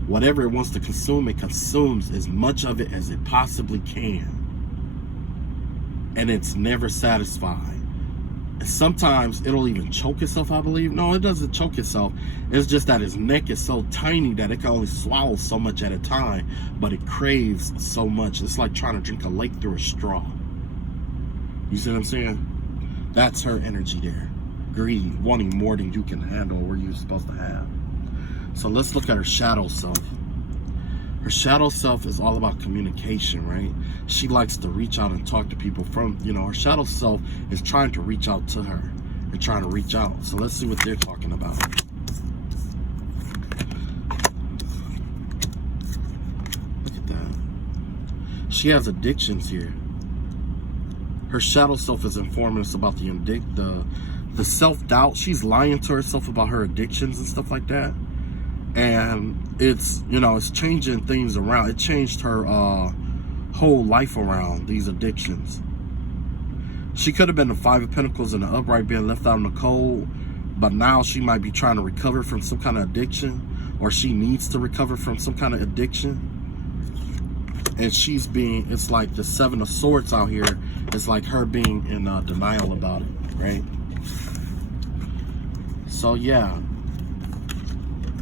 whatever it wants to consume, it consumes as much of it as it possibly can. And it's never satisfied. And sometimes it'll even choke itself, I believe. No, it doesn't choke itself. It's just that its neck is so tiny that it can only swallow so much at a time, but it craves so much. It's like trying to drink a lake through a straw. You see what I'm saying? That's her energy there. Greed, wanting more than you can handle or you're supposed to have. So let's look at her shadow self. Her shadow self is all about communication, right? She likes to reach out and talk to people from, her shadow self is trying to reach out to her and trying to reach out. So let's see what they're talking about. Look at that. She has addictions here. Her shadow self is informing us about the self-doubt. She's lying to herself about her addictions and stuff like that. And it's, it's changing things around. It changed her whole life around, these addictions. She could have been the Five of Pentacles in the upright, being left out in the cold, but now she might be trying to recover from some kind of addiction, or she needs to recover from some kind of addiction. And it's like the Seven of Swords out here. It's like her being in denial about it, right? So yeah.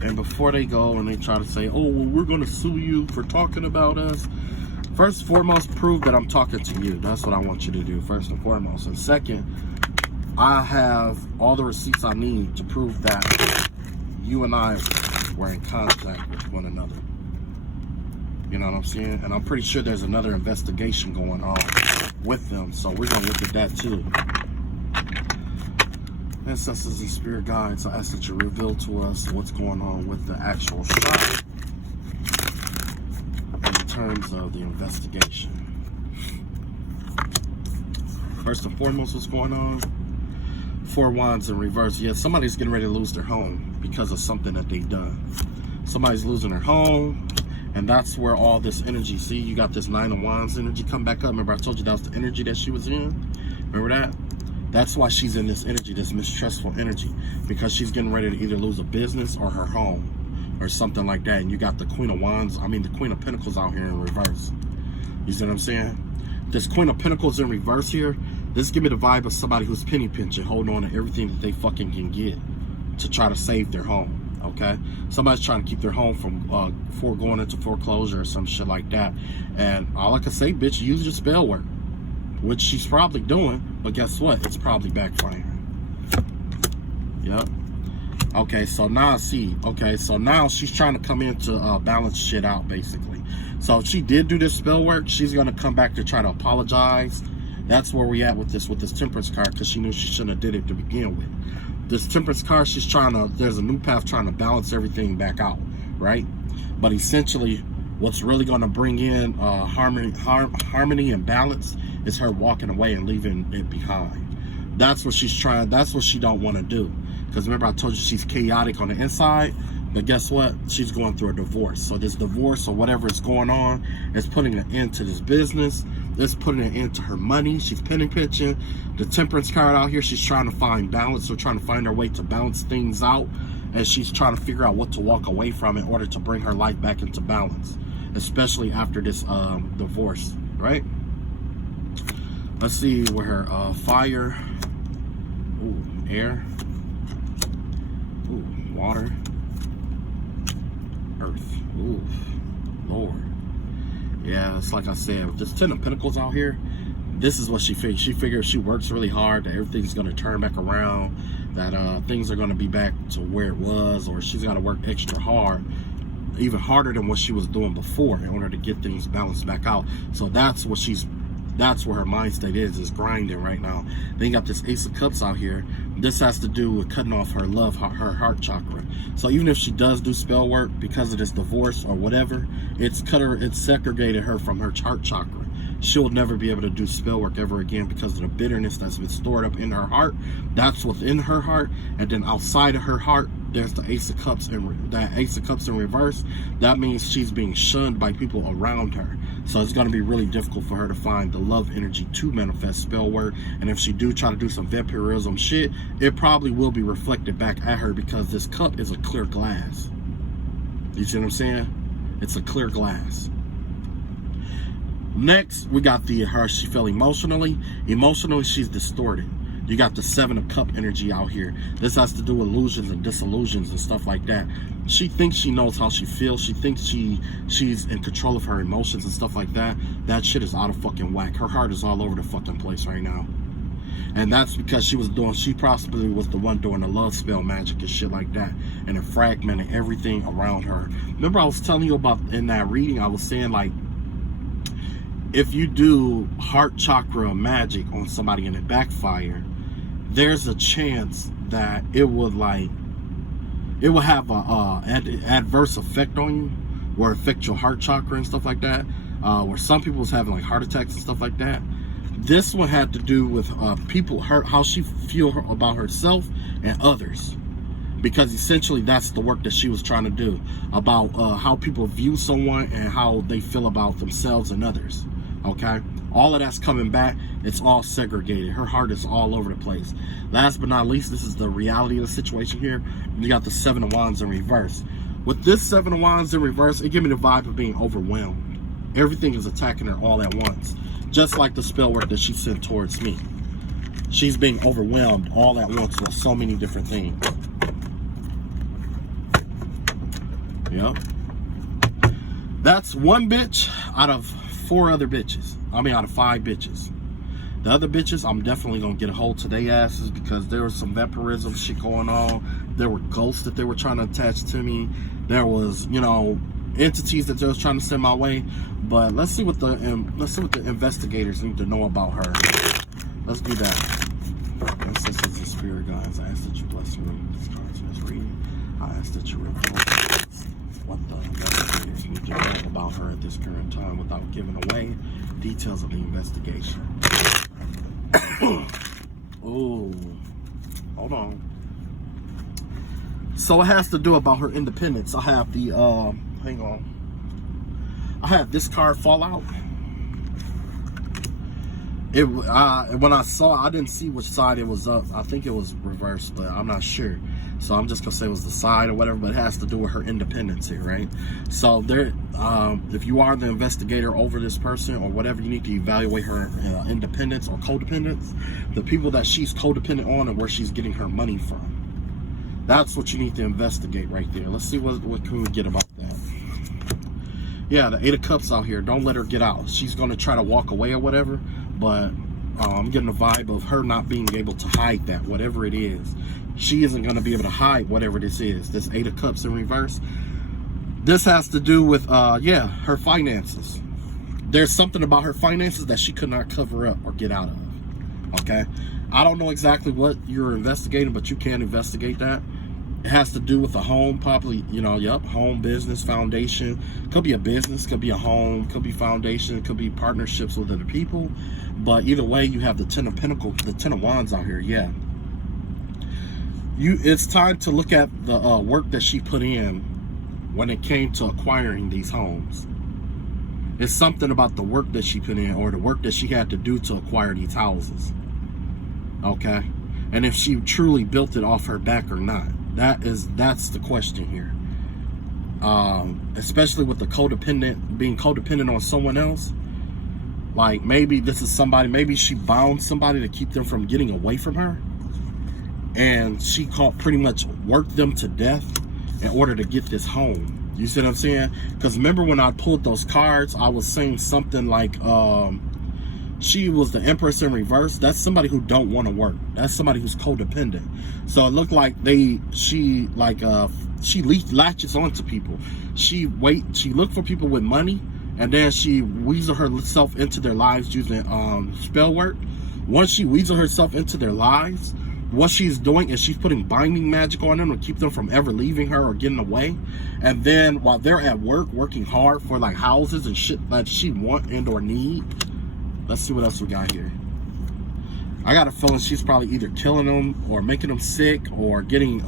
And before they go and they try to say, oh, well, we're going to sue you for talking about us. First and foremost, prove that I'm talking to you. That's what I want you to do, first and foremost. And second, I have all the receipts I need to prove that you and I were in contact with one another. You know what I'm saying? And I'm pretty sure there's another investigation going on with them. So we're going to look at that too. Ancestors and spirit guides, I ask that you reveal to us what's going on with the actual shot and the terms of the investigation. First and foremost, what's going on? 4 Wands in reverse. Yeah, somebody's getting ready to lose their home because of something that they've done. Somebody's losing their home, and that's where all this energy, see, you got this 9 of Wands energy come back up. Remember I told you that was the energy that she was in? Remember that? That's why she's in this energy, this mistrustful energy, because she's getting ready to either lose a business or her home or something like that. And you got the Queen of Wands, the Queen of Pentacles out here in reverse. You see what I'm saying? This Queen of Pentacles in reverse here, this give me the vibe of somebody who's penny pinching, holding on to everything that they fucking can get to try to save their home, okay? Somebody's trying to keep their home from going into foreclosure or some shit like that. And all I can say, bitch, use your spell work, which she's probably doing, but guess what? It's probably backfiring. Yep. Okay, so now so now she's trying to come in to balance shit out, basically. So if she did do this spell work, she's going to come back to try to apologize. That's where we at with this Temperance card, because she knew she shouldn't have did it to begin with. This Temperance card, she's trying to, there's a new path trying to balance everything back out, right? But essentially, what's really going to bring in harmony and balance is her walking away and leaving it behind. That's what she's trying, that's what she don't want to do. Because remember I told you she's chaotic on the inside, but guess what? She's going through a divorce. So this divorce or whatever is going on is putting an end to this business. It's putting an end to her money. She's penny pinching. The Temperance card out here, she's trying to find balance. So trying to find her way to balance things out. And she's trying to figure out what to walk away from in order to bring her life back into balance. Especially after this divorce, right? Let's see where her fire, ooh, air, ooh, water, earth, ooh, Lord. Yeah, it's like I said, with this 10 of Pentacles out here, this is what she figures. She figures she works really hard, that everything's going to turn back around, that things are going to be back to where it was, or she's got to work extra hard, even harder than what she was doing before in order to get things balanced back out. So that's what that's where her mind state is grinding right now. Then you got this Ace of Cups out here. This has to do with cutting off her love, her heart chakra. So even if she does do spell work because of this divorce or whatever, it's segregated her from her heart chakra. She'll never be able to do spell work ever again because of the bitterness that's been stored up in her heart. That's within her heart. And then outside of her heart, there's the Ace of Cups, and that Ace of Cups in reverse. That means she's being shunned by people around her. So it's going to be really difficult for her to find the love energy to manifest spell work. And if she do try to do some vampirism shit, it probably will be reflected back at her, because this cup is a clear glass. You see what I'm saying? It's a clear glass. Next, we got how she felt emotionally. Emotionally, she's distorted. You got the 7 of Cup energy out here. This has to do with illusions and disillusions and stuff like that. She thinks she knows how she feels. She thinks she's in control of her emotions and stuff like that. That shit is out of fucking whack. Her heart is all over the fucking place right now. And that's because she possibly was the one doing the love spell magic and shit like that. And it fragmented everything around her. Remember I was telling you about in that reading, I was saying, like, if you do heart chakra magic on somebody and it backfire, there's a chance that it will have a adverse effect on you, or affect your heart chakra and stuff like that, where some people was having like heart attacks and stuff like that. This one had to do with how she feel about herself and others, because essentially that's the work that she was trying to do, about how people view someone and how they feel about themselves and others. Okay, all of that's coming back. It's all segregated. Her heart is all over the place. Last but not least, this is the reality of the situation here. You got the 7 of Wands in reverse. With this 7 of Wands in reverse, it gives me the vibe of being overwhelmed. Everything is attacking her all at once, just like the spell work that she sent towards me. She's being overwhelmed all at once with so many different things. Yep. That's one bitch out of 4 other bitches. Out of 5 bitches. The other bitches, I'm definitely gonna get a hold to their asses, because there was some vampirism shit going on. There were ghosts that they were trying to attach to me. There was, entities that they was trying to send my way. But let's see what the investigators need to know about her. Let's do that. This is the spirit guides. I ask that you bless me with this content reading. I ask that you reveal what the investigators need to know about of her at this current time without giving away details of the investigation. Oh, hold on. So it has to do about her independence. I have the, hang on. I had this card fall out. When I saw it, I didn't see which side it was up. I think it was reversed, but I'm not sure. So I'm just gonna say it was the side or whatever, but it has to do with her independence here, right? So there, if you are the investigator over this person or whatever, you need to evaluate her independence or codependence, the people that she's codependent on and where she's getting her money from. That's what you need to investigate right there. Let's see what can we get about that. Yeah, the 8 of Cups out here. Don't let her get out. She's gonna try to walk away or whatever, but I'm getting a vibe of her not being able to hide that, whatever it is. She isn't going to be able to hide whatever this is. This 8 of Cups in reverse. This has to do with, yeah, her finances. There's something about her finances that she could not cover up or get out of. Okay? I don't know exactly what you're investigating, but you can investigate that. It has to do with a home, probably, you know, yep, home, business, foundation. Could be a business, could be a home, could be foundation, could be partnerships with other people. But either way, you have the 10 of Pentacles, the 10 of Wands out here, yeah. It's time to look at the work that she put in when it came to acquiring these homes. It's something about the work that she put in or the work that she had to do to acquire these houses. Okay? And if she truly built it off her back or not. That's the question here. Especially with the being codependent on someone else. Like maybe this is somebody, maybe she bound somebody to keep them from getting away from her. And she pretty much worked them to death in order to get this home. You see what I'm saying? Because remember when I pulled those cards, I was saying something like, she was the Empress in reverse. That's somebody who don't want to work. That's somebody who's codependent. So it looked like she latches onto people. She looked for people with money, and then she weasel herself into their lives using spell work. Once she weasel herself into their lives, what she's doing is she's putting binding magic on them to keep them from ever leaving her or getting away. And then while they're at work, working hard for like houses and shit that she want and or need. Let's see what else we got here. I got a feeling she's probably either killing them or making them sick or getting,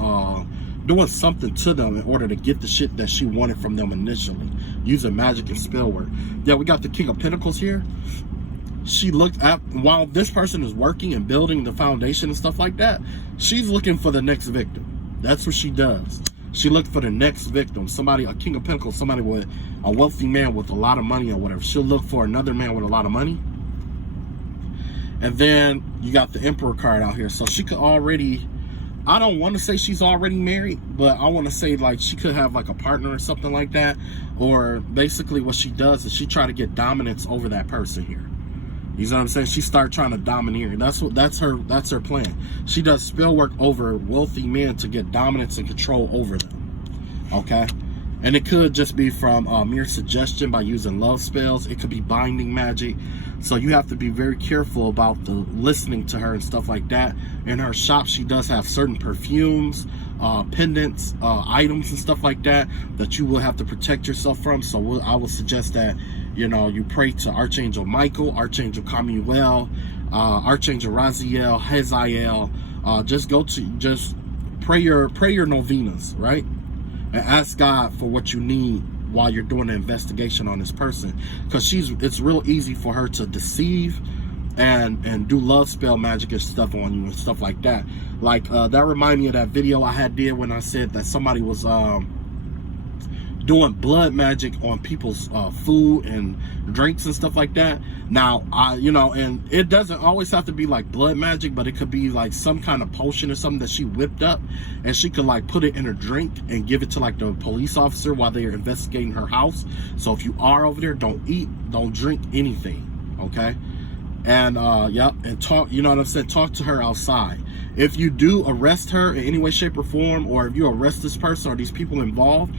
doing something to them in order to get the shit that she wanted from them initially, using magic and spell work. Yeah, we got the King of Pentacles here. She looked at, while this person is working and building the foundation and stuff like that, she's looking for the next victim. That's what she does. She looked for the next victim. Somebody, a King of Pentacles, somebody with a wealthy man with a lot of money or whatever. She'll look for another man with a lot of money. And then you got the Emperor card out here. So she could already, I don't want to say she's already married, but I want to say like she could have like a partner or something like that. Or basically what she does is she try to get dominance over that person here. You know what I'm saying? She start trying to domineer. That's her plan. She does spell work over wealthy men to get dominance and control over them. Okay? And it could just be from mere suggestion by using love spells. It could be binding magic. So you have to be very careful about the listening to her and stuff like that. In her shop, she does have certain perfumes, pendants, items and stuff like that you will have to protect yourself from. So I would suggest that, you know, you pray to Archangel Michael, Archangel Chamuel, Archangel Raziel, Hazael. Just pray your novenas, right? And ask God for what you need while you're doing the investigation on this person, because it's real easy for her to deceive and do love spell magic and stuff on you and stuff like that. Like that reminded me of that video I did when I said that somebody was doing blood magic on people's food and drinks and stuff like that. Now, you know, and it doesn't always have to be like blood magic, but it could be like some kind of potion or something that she whipped up, and she could like put it in a drink and give it to like the police officer while they are investigating her house. So if you are over there, don't eat, don't drink anything, okay? And yep, and talk, you know what I'm saying, talk to her outside. If you do arrest her in any way, shape, or form, or if you arrest this person or these people involved,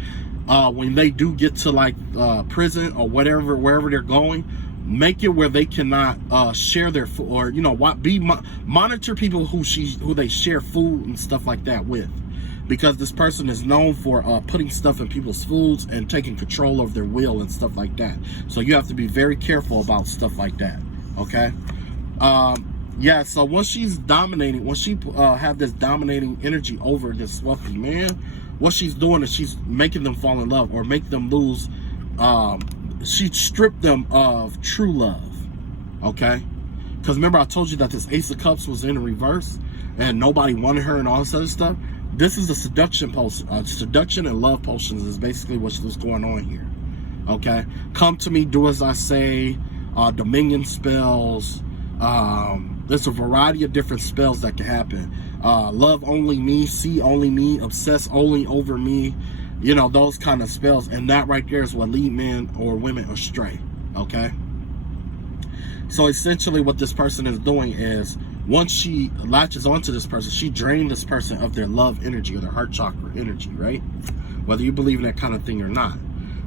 when they do get to like prison or whatever, wherever they're going, make it where they cannot share their food, or you know what, monitor people who they share food and stuff like that with. because this person is known for putting stuff in people's foods and taking control of their will and stuff like that. So you have to be very careful about stuff like that, okay? Yeah, so once she's dominating, once she have this dominating energy over this wealthy man, what she's doing is she's making them fall in love or make them lose, she stripped them of true love, okay? Because remember I told you that this Ace of Cups was in reverse and nobody wanted her and all this other stuff? This is a seduction potion. Seduction and love potions is basically what's going on here, okay? Come to me, do as I say, dominion spells. There's a variety of different spells that can happen. Love only me, see only me, obsess only over me, you know, those kind of spells. And that right there is what lead men or women astray, okay? So essentially what this person is doing is, once she latches onto this person, she drains this person of their love energy or their heart chakra energy, right? Whether you believe in that kind of thing or not.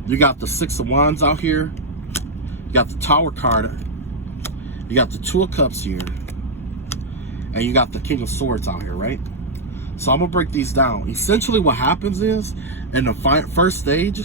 You got the Six of Wands out here. You got the Tower card. You got the Two of Cups here. And you got the King of Swords out here, right? So I'm going to break these down. Essentially what happens is, in the first stage,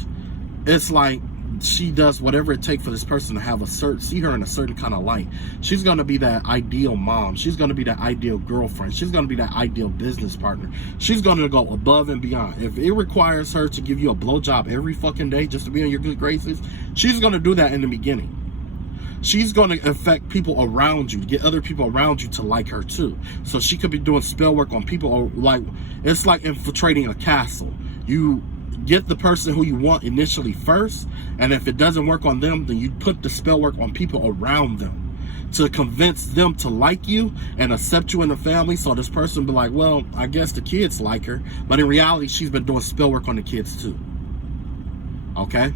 it's like she does whatever it takes for this person to have a certain, see her in a certain kind of light. She's going to be that ideal mom. She's going to be that ideal girlfriend. She's going to be that ideal business partner. She's going to go above and beyond. If it requires her to give you a blowjob every fucking day just to be in your good graces, she's going to do that in the beginning. She's going to affect people around you, to get other people around you to like her too. So she could be doing spell work on people, like, it's like infiltrating a castle. You get the person who you want initially first, and if it doesn't work on them, then you put the spell work on people around them to convince them to like you and accept you in the family. So this person be like, well, I guess the kids like her, but in reality she's been doing spell work on the kids too, okay?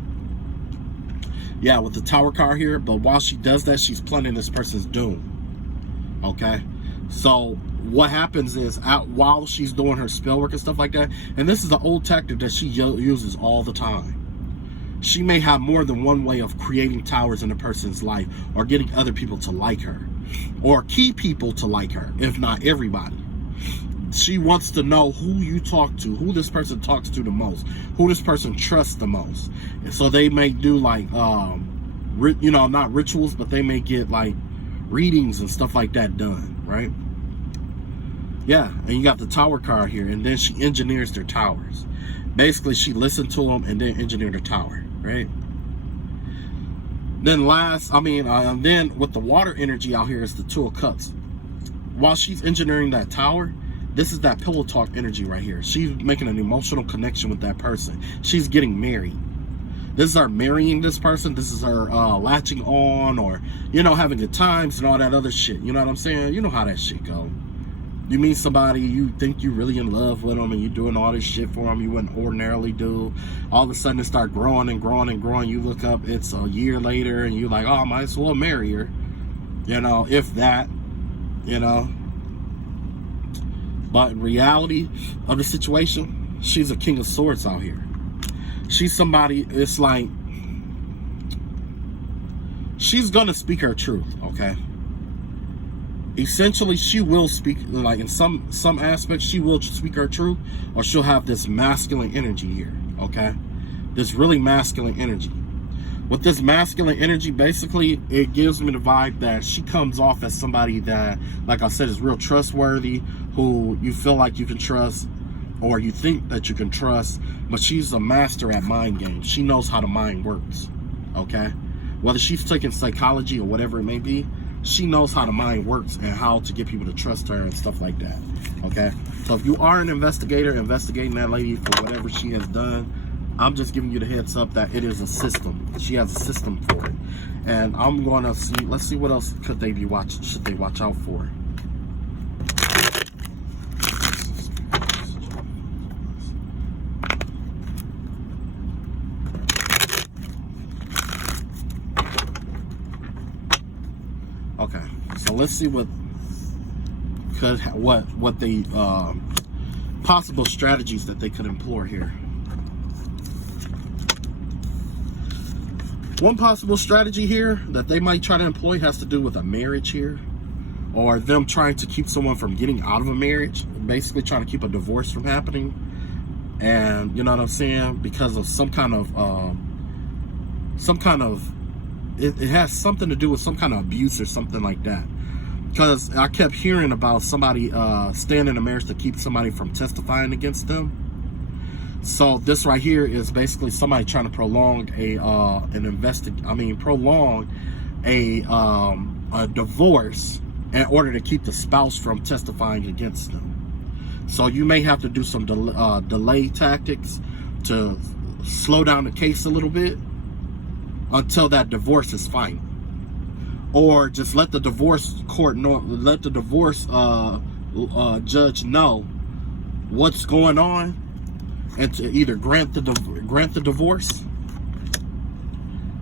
Yeah, with the Tower card here, but while she does that, she's planning this person's doom, okay? So what happens is, while she's doing her spell work and stuff like that, and this is an old tactic that she uses all the time. She may have more than one way of creating towers in a person's life, or getting other people to like her, or key people to like her, if not everybody. She wants to know who you talk to, who this person talks to the most, who this person trusts the most. And so they may do like, you know, not rituals, but they may get like readings and stuff like that done, right? Yeah, and you got the Tower card here, and then she engineers their towers. Basically, she listened to them and then engineered their tower, right? Then then with the water energy out here is the Two of Cups. While she's engineering that tower, this is that pillow talk energy right here. She's making an emotional connection with that person. She's getting married. This is her marrying this person. This is her latching on, or, you know, having good times and all that other shit. You know what I'm saying? You know how that shit go. You meet somebody, you think you're really in love with them, and you're doing all this shit for them you wouldn't ordinarily do. All of a sudden it start growing and growing and growing. You look up, it's a year later, and you're like, oh, I might as well marry her. You know, if that, you know. But in reality of the situation, she's a King of Swords out here. She's somebody, it's like, she's gonna speak her truth, okay? Essentially, she will speak, like in some aspects, she will speak her truth, or she'll have this masculine energy here, okay? This really masculine energy. With this masculine energy, basically, it gives me the vibe that she comes off as somebody that, like I said, is real trustworthy, who you feel like you can trust, or you think that you can trust, but she's a master at mind games. She knows how the mind works, okay? Whether she's taking psychology or whatever it may be, she knows how the mind works and how to get people to trust her and stuff like that, okay? So if you are an investigator investigating that lady for whatever she has done, I'm just giving you the heads up that it is a system. She has a system for it. And I'm going to see, let's see what else should they watch out for. Okay, so let's see what the possible strategies that they could employ here. One possible strategy here that they might try to employ has to do with a marriage here, or them trying to keep someone from getting out of a marriage, basically trying to keep a divorce from happening. And you know what I'm saying, because of some kind of it has something to do with some kind of abuse or something like that. Because I kept hearing about somebody staying in a marriage to keep somebody from testifying against them. So this right here is basically somebody trying to prolong a divorce in order to keep the spouse from testifying against them. So you may have to do some delay tactics to slow down the case a little bit until that divorce is final, or just let the divorce court know, let the divorce judge know what's going on, and to either grant the divorce.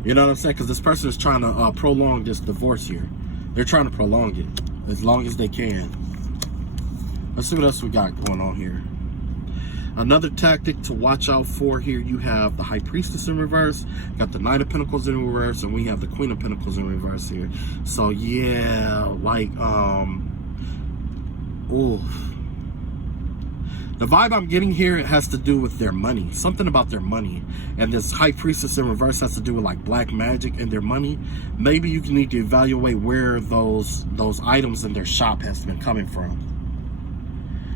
You know what I'm saying? Because this person is trying to prolong this divorce here. They're trying to prolong it as long as they can. Let's see what else we got going on here. Another tactic to watch out for here, you have the High Priestess in reverse, got the Knight of Pentacles in reverse, and we have the Queen of Pentacles in reverse here. So yeah, like, ooh. The vibe I'm getting here, it has to do with their money. Something about their money. And this High Priestess in reverse has to do with like black magic and their money. Maybe you need to evaluate where those items in their shop has been coming from.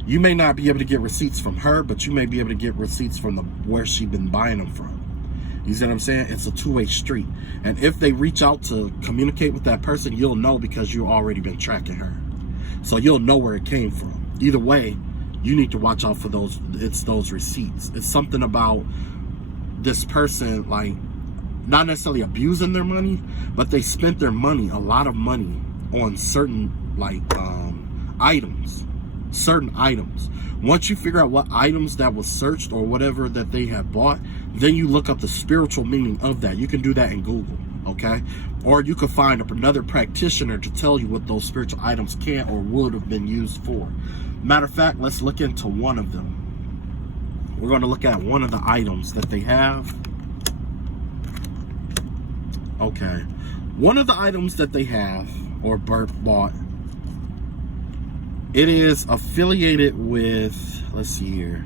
You may not be able to get receipts from her, but you may be able to get receipts from where she's been buying them from. You see what I'm saying? It's a two-way street. And if they reach out to communicate with that person, you'll know because you've already been tracking her. So you'll know where it came from. Either way, you need to watch out for those receipts. It's something about this person, like, not necessarily abusing their money, but they spent their money, a lot of money, on certain, like, items. Certain items. Once you figure out what items that was searched or whatever that they have bought, then you look up the spiritual meaning of that. You can do that in Google, okay? Or you could find another practitioner to tell you what those spiritual items can or would have been used for. Matter of fact, let's look into one of them. We're going to look at one of the items that they have. Okay. One of the items that they have or bought, it is affiliated with, let's see here.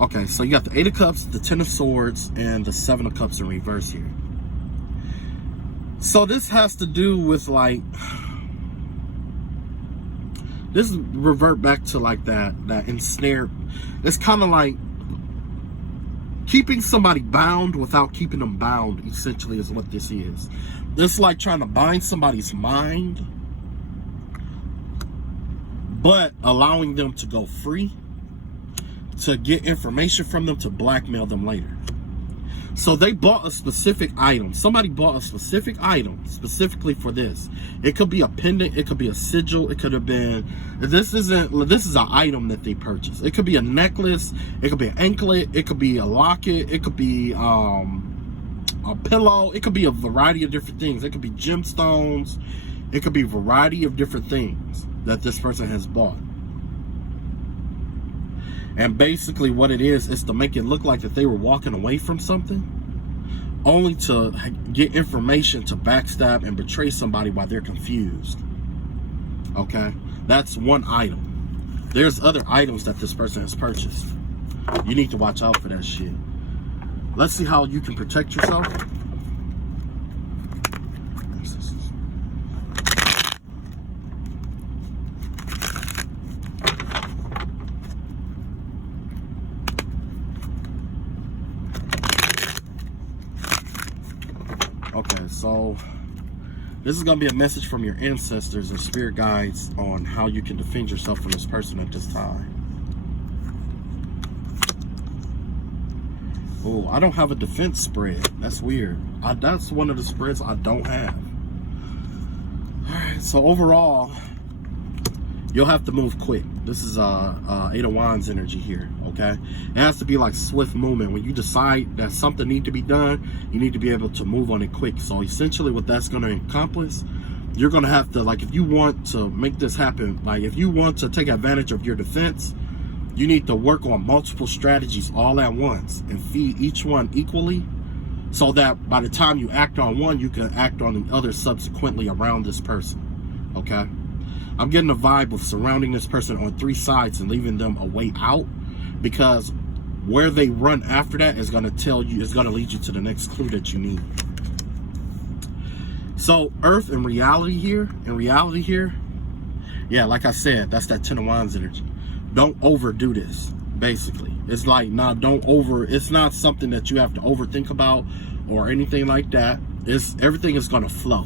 Okay, so you got the 8 of Cups, the 10 of Swords, and the 7 of Cups in reverse here. So this has to do with, like, this revert back to like that ensnared. It's kind of like keeping somebody bound without keeping them bound, essentially, is what this is. It's like trying to bind somebody's mind, but allowing them to go free, to get information from them, to blackmail them later. So they bought a specific item. Somebody bought a specific item specifically for this. It could be a pendant, it could be a sigil, it could have been, this is an item that they purchased. It could be a necklace, it could be an anklet, it could be a locket, it could be a pillow, it could be a variety of different things. It could be gemstones, it could be a variety of different things that this person has bought. And basically what it is to make it look like that they were walking away from something, only to get information to backstab and betray somebody while they're confused. Okay? That's one item. There's other items that this person has purchased. You need to watch out for that shit. Let's see how you can protect yourself. Okay, so this is going to be a message from your ancestors and spirit guides on how you can defend yourself from this person at this time. Oh, I don't have a defense spread. That's weird. That's one of the spreads I don't have. Alright, so overall, you'll have to move quick. This is 8 of Wands energy here, okay? It has to be like swift movement. When you decide that something needs to be done, you need to be able to move on it quick. So essentially what that's going to accomplish, you're going to have to, like, if you want to make this happen, like if you want to take advantage of your defense, you need to work on multiple strategies all at once and feed each one equally, so that by the time you act on one, you can act on the other subsequently around this person, okay? I'm getting a vibe of surrounding this person on 3 sides and leaving them a way out, because where they run after that is going to tell you, is going to lead you to the next clue that you need. So Earth in reality here, yeah, like I said, that's that 10 of Wands energy. Don't overdo this, basically. It's like, it's not something that you have to overthink about or anything like that. Everything is going to flow.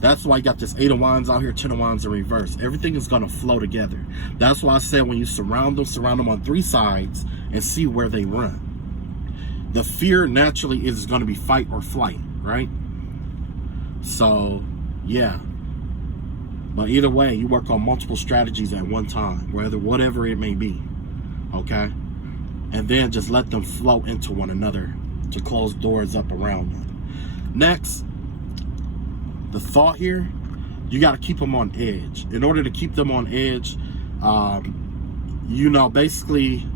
That's why you got this 8 of Wands out here, 10 of Wands in reverse. Everything is going to flow together. That's why I said when you surround them on 3 sides and see where they run. The fear naturally is going to be fight or flight, right? So, yeah. But either way, you work on multiple strategies at one time, whatever it may be, okay? And then just let them flow into one another to close doors up around them. Next, the thought here, you got to keep them on edge. In order to keep them on edge, you know, basically,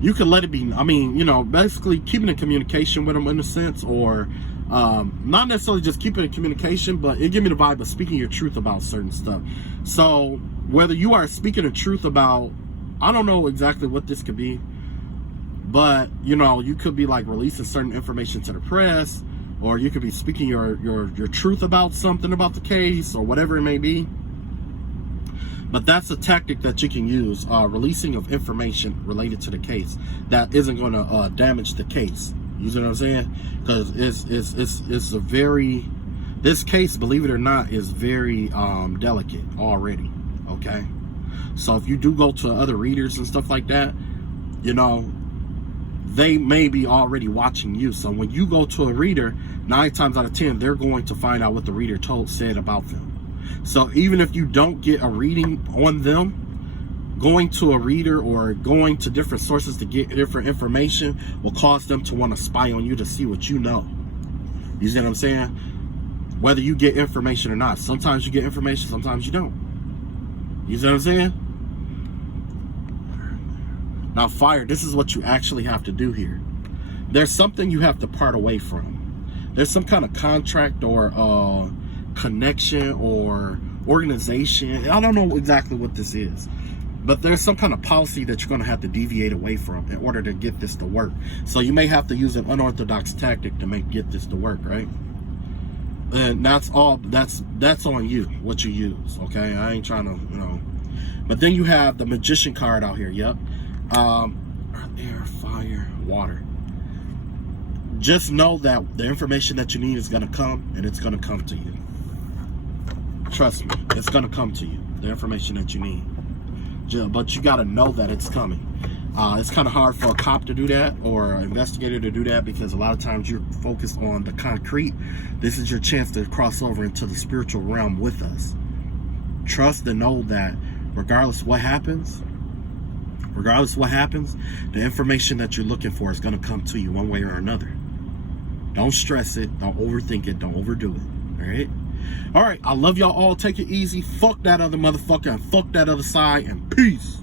you can let it be, I mean, you know, basically keeping in communication with them in a sense, or not necessarily just keeping in communication, but it gives me the vibe of speaking your truth about certain stuff. So whether you are speaking the truth about, I don't know exactly what this could be, but you know, you could be like releasing certain information to the press, or you could be speaking your truth about something about the case, or whatever it may be. But that's a tactic that you can use, releasing of information related to the case that isn't going to damage the case. You see what I'm saying? Because it's a very, this case, believe it or not, is very delicate already. Okay, so if you do go to other readers and stuff like that, you know, they may be already watching you. So when you go to a reader, 9 times out of 10, they're going to find out what the reader said about them. So even if you don't get a reading on them, going to a reader or going to different sources to get different information will cause them to want to spy on you to see what you know. You see what I'm saying? Whether you get information or not. Sometimes you get information, sometimes you don't. You see what I'm saying? Now, fire, this is what you actually have to do here. There's something you have to part away from. There's some kind of contract or connection or organization. I don't know exactly what this is, but there's some kind of policy that you're going to have to deviate away from in order to get this to work. So you may have to use an unorthodox tactic to get this to work, right? And that's on you, what you use, okay? I ain't trying to, you know. But then you have the Magician card out here, yep. Air, fire, water. Just know that the information that you need is going to come, and it's going to come to you. Trust me, it's going to come to you, the information that you need. But you got to know that it's coming. It's kind of hard for a cop to do that, or an investigator to do that, because a lot of times you're focused on the concrete. This is your chance to cross over into the spiritual realm with us. Trust and know that regardless of what happens, the information that you're looking for is going to come to you one way or another. Don't stress it. Don't overthink it. Don't overdo it. All right? All right. I love y'all all. Take it easy. Fuck that other motherfucker and fuck that other side, and peace.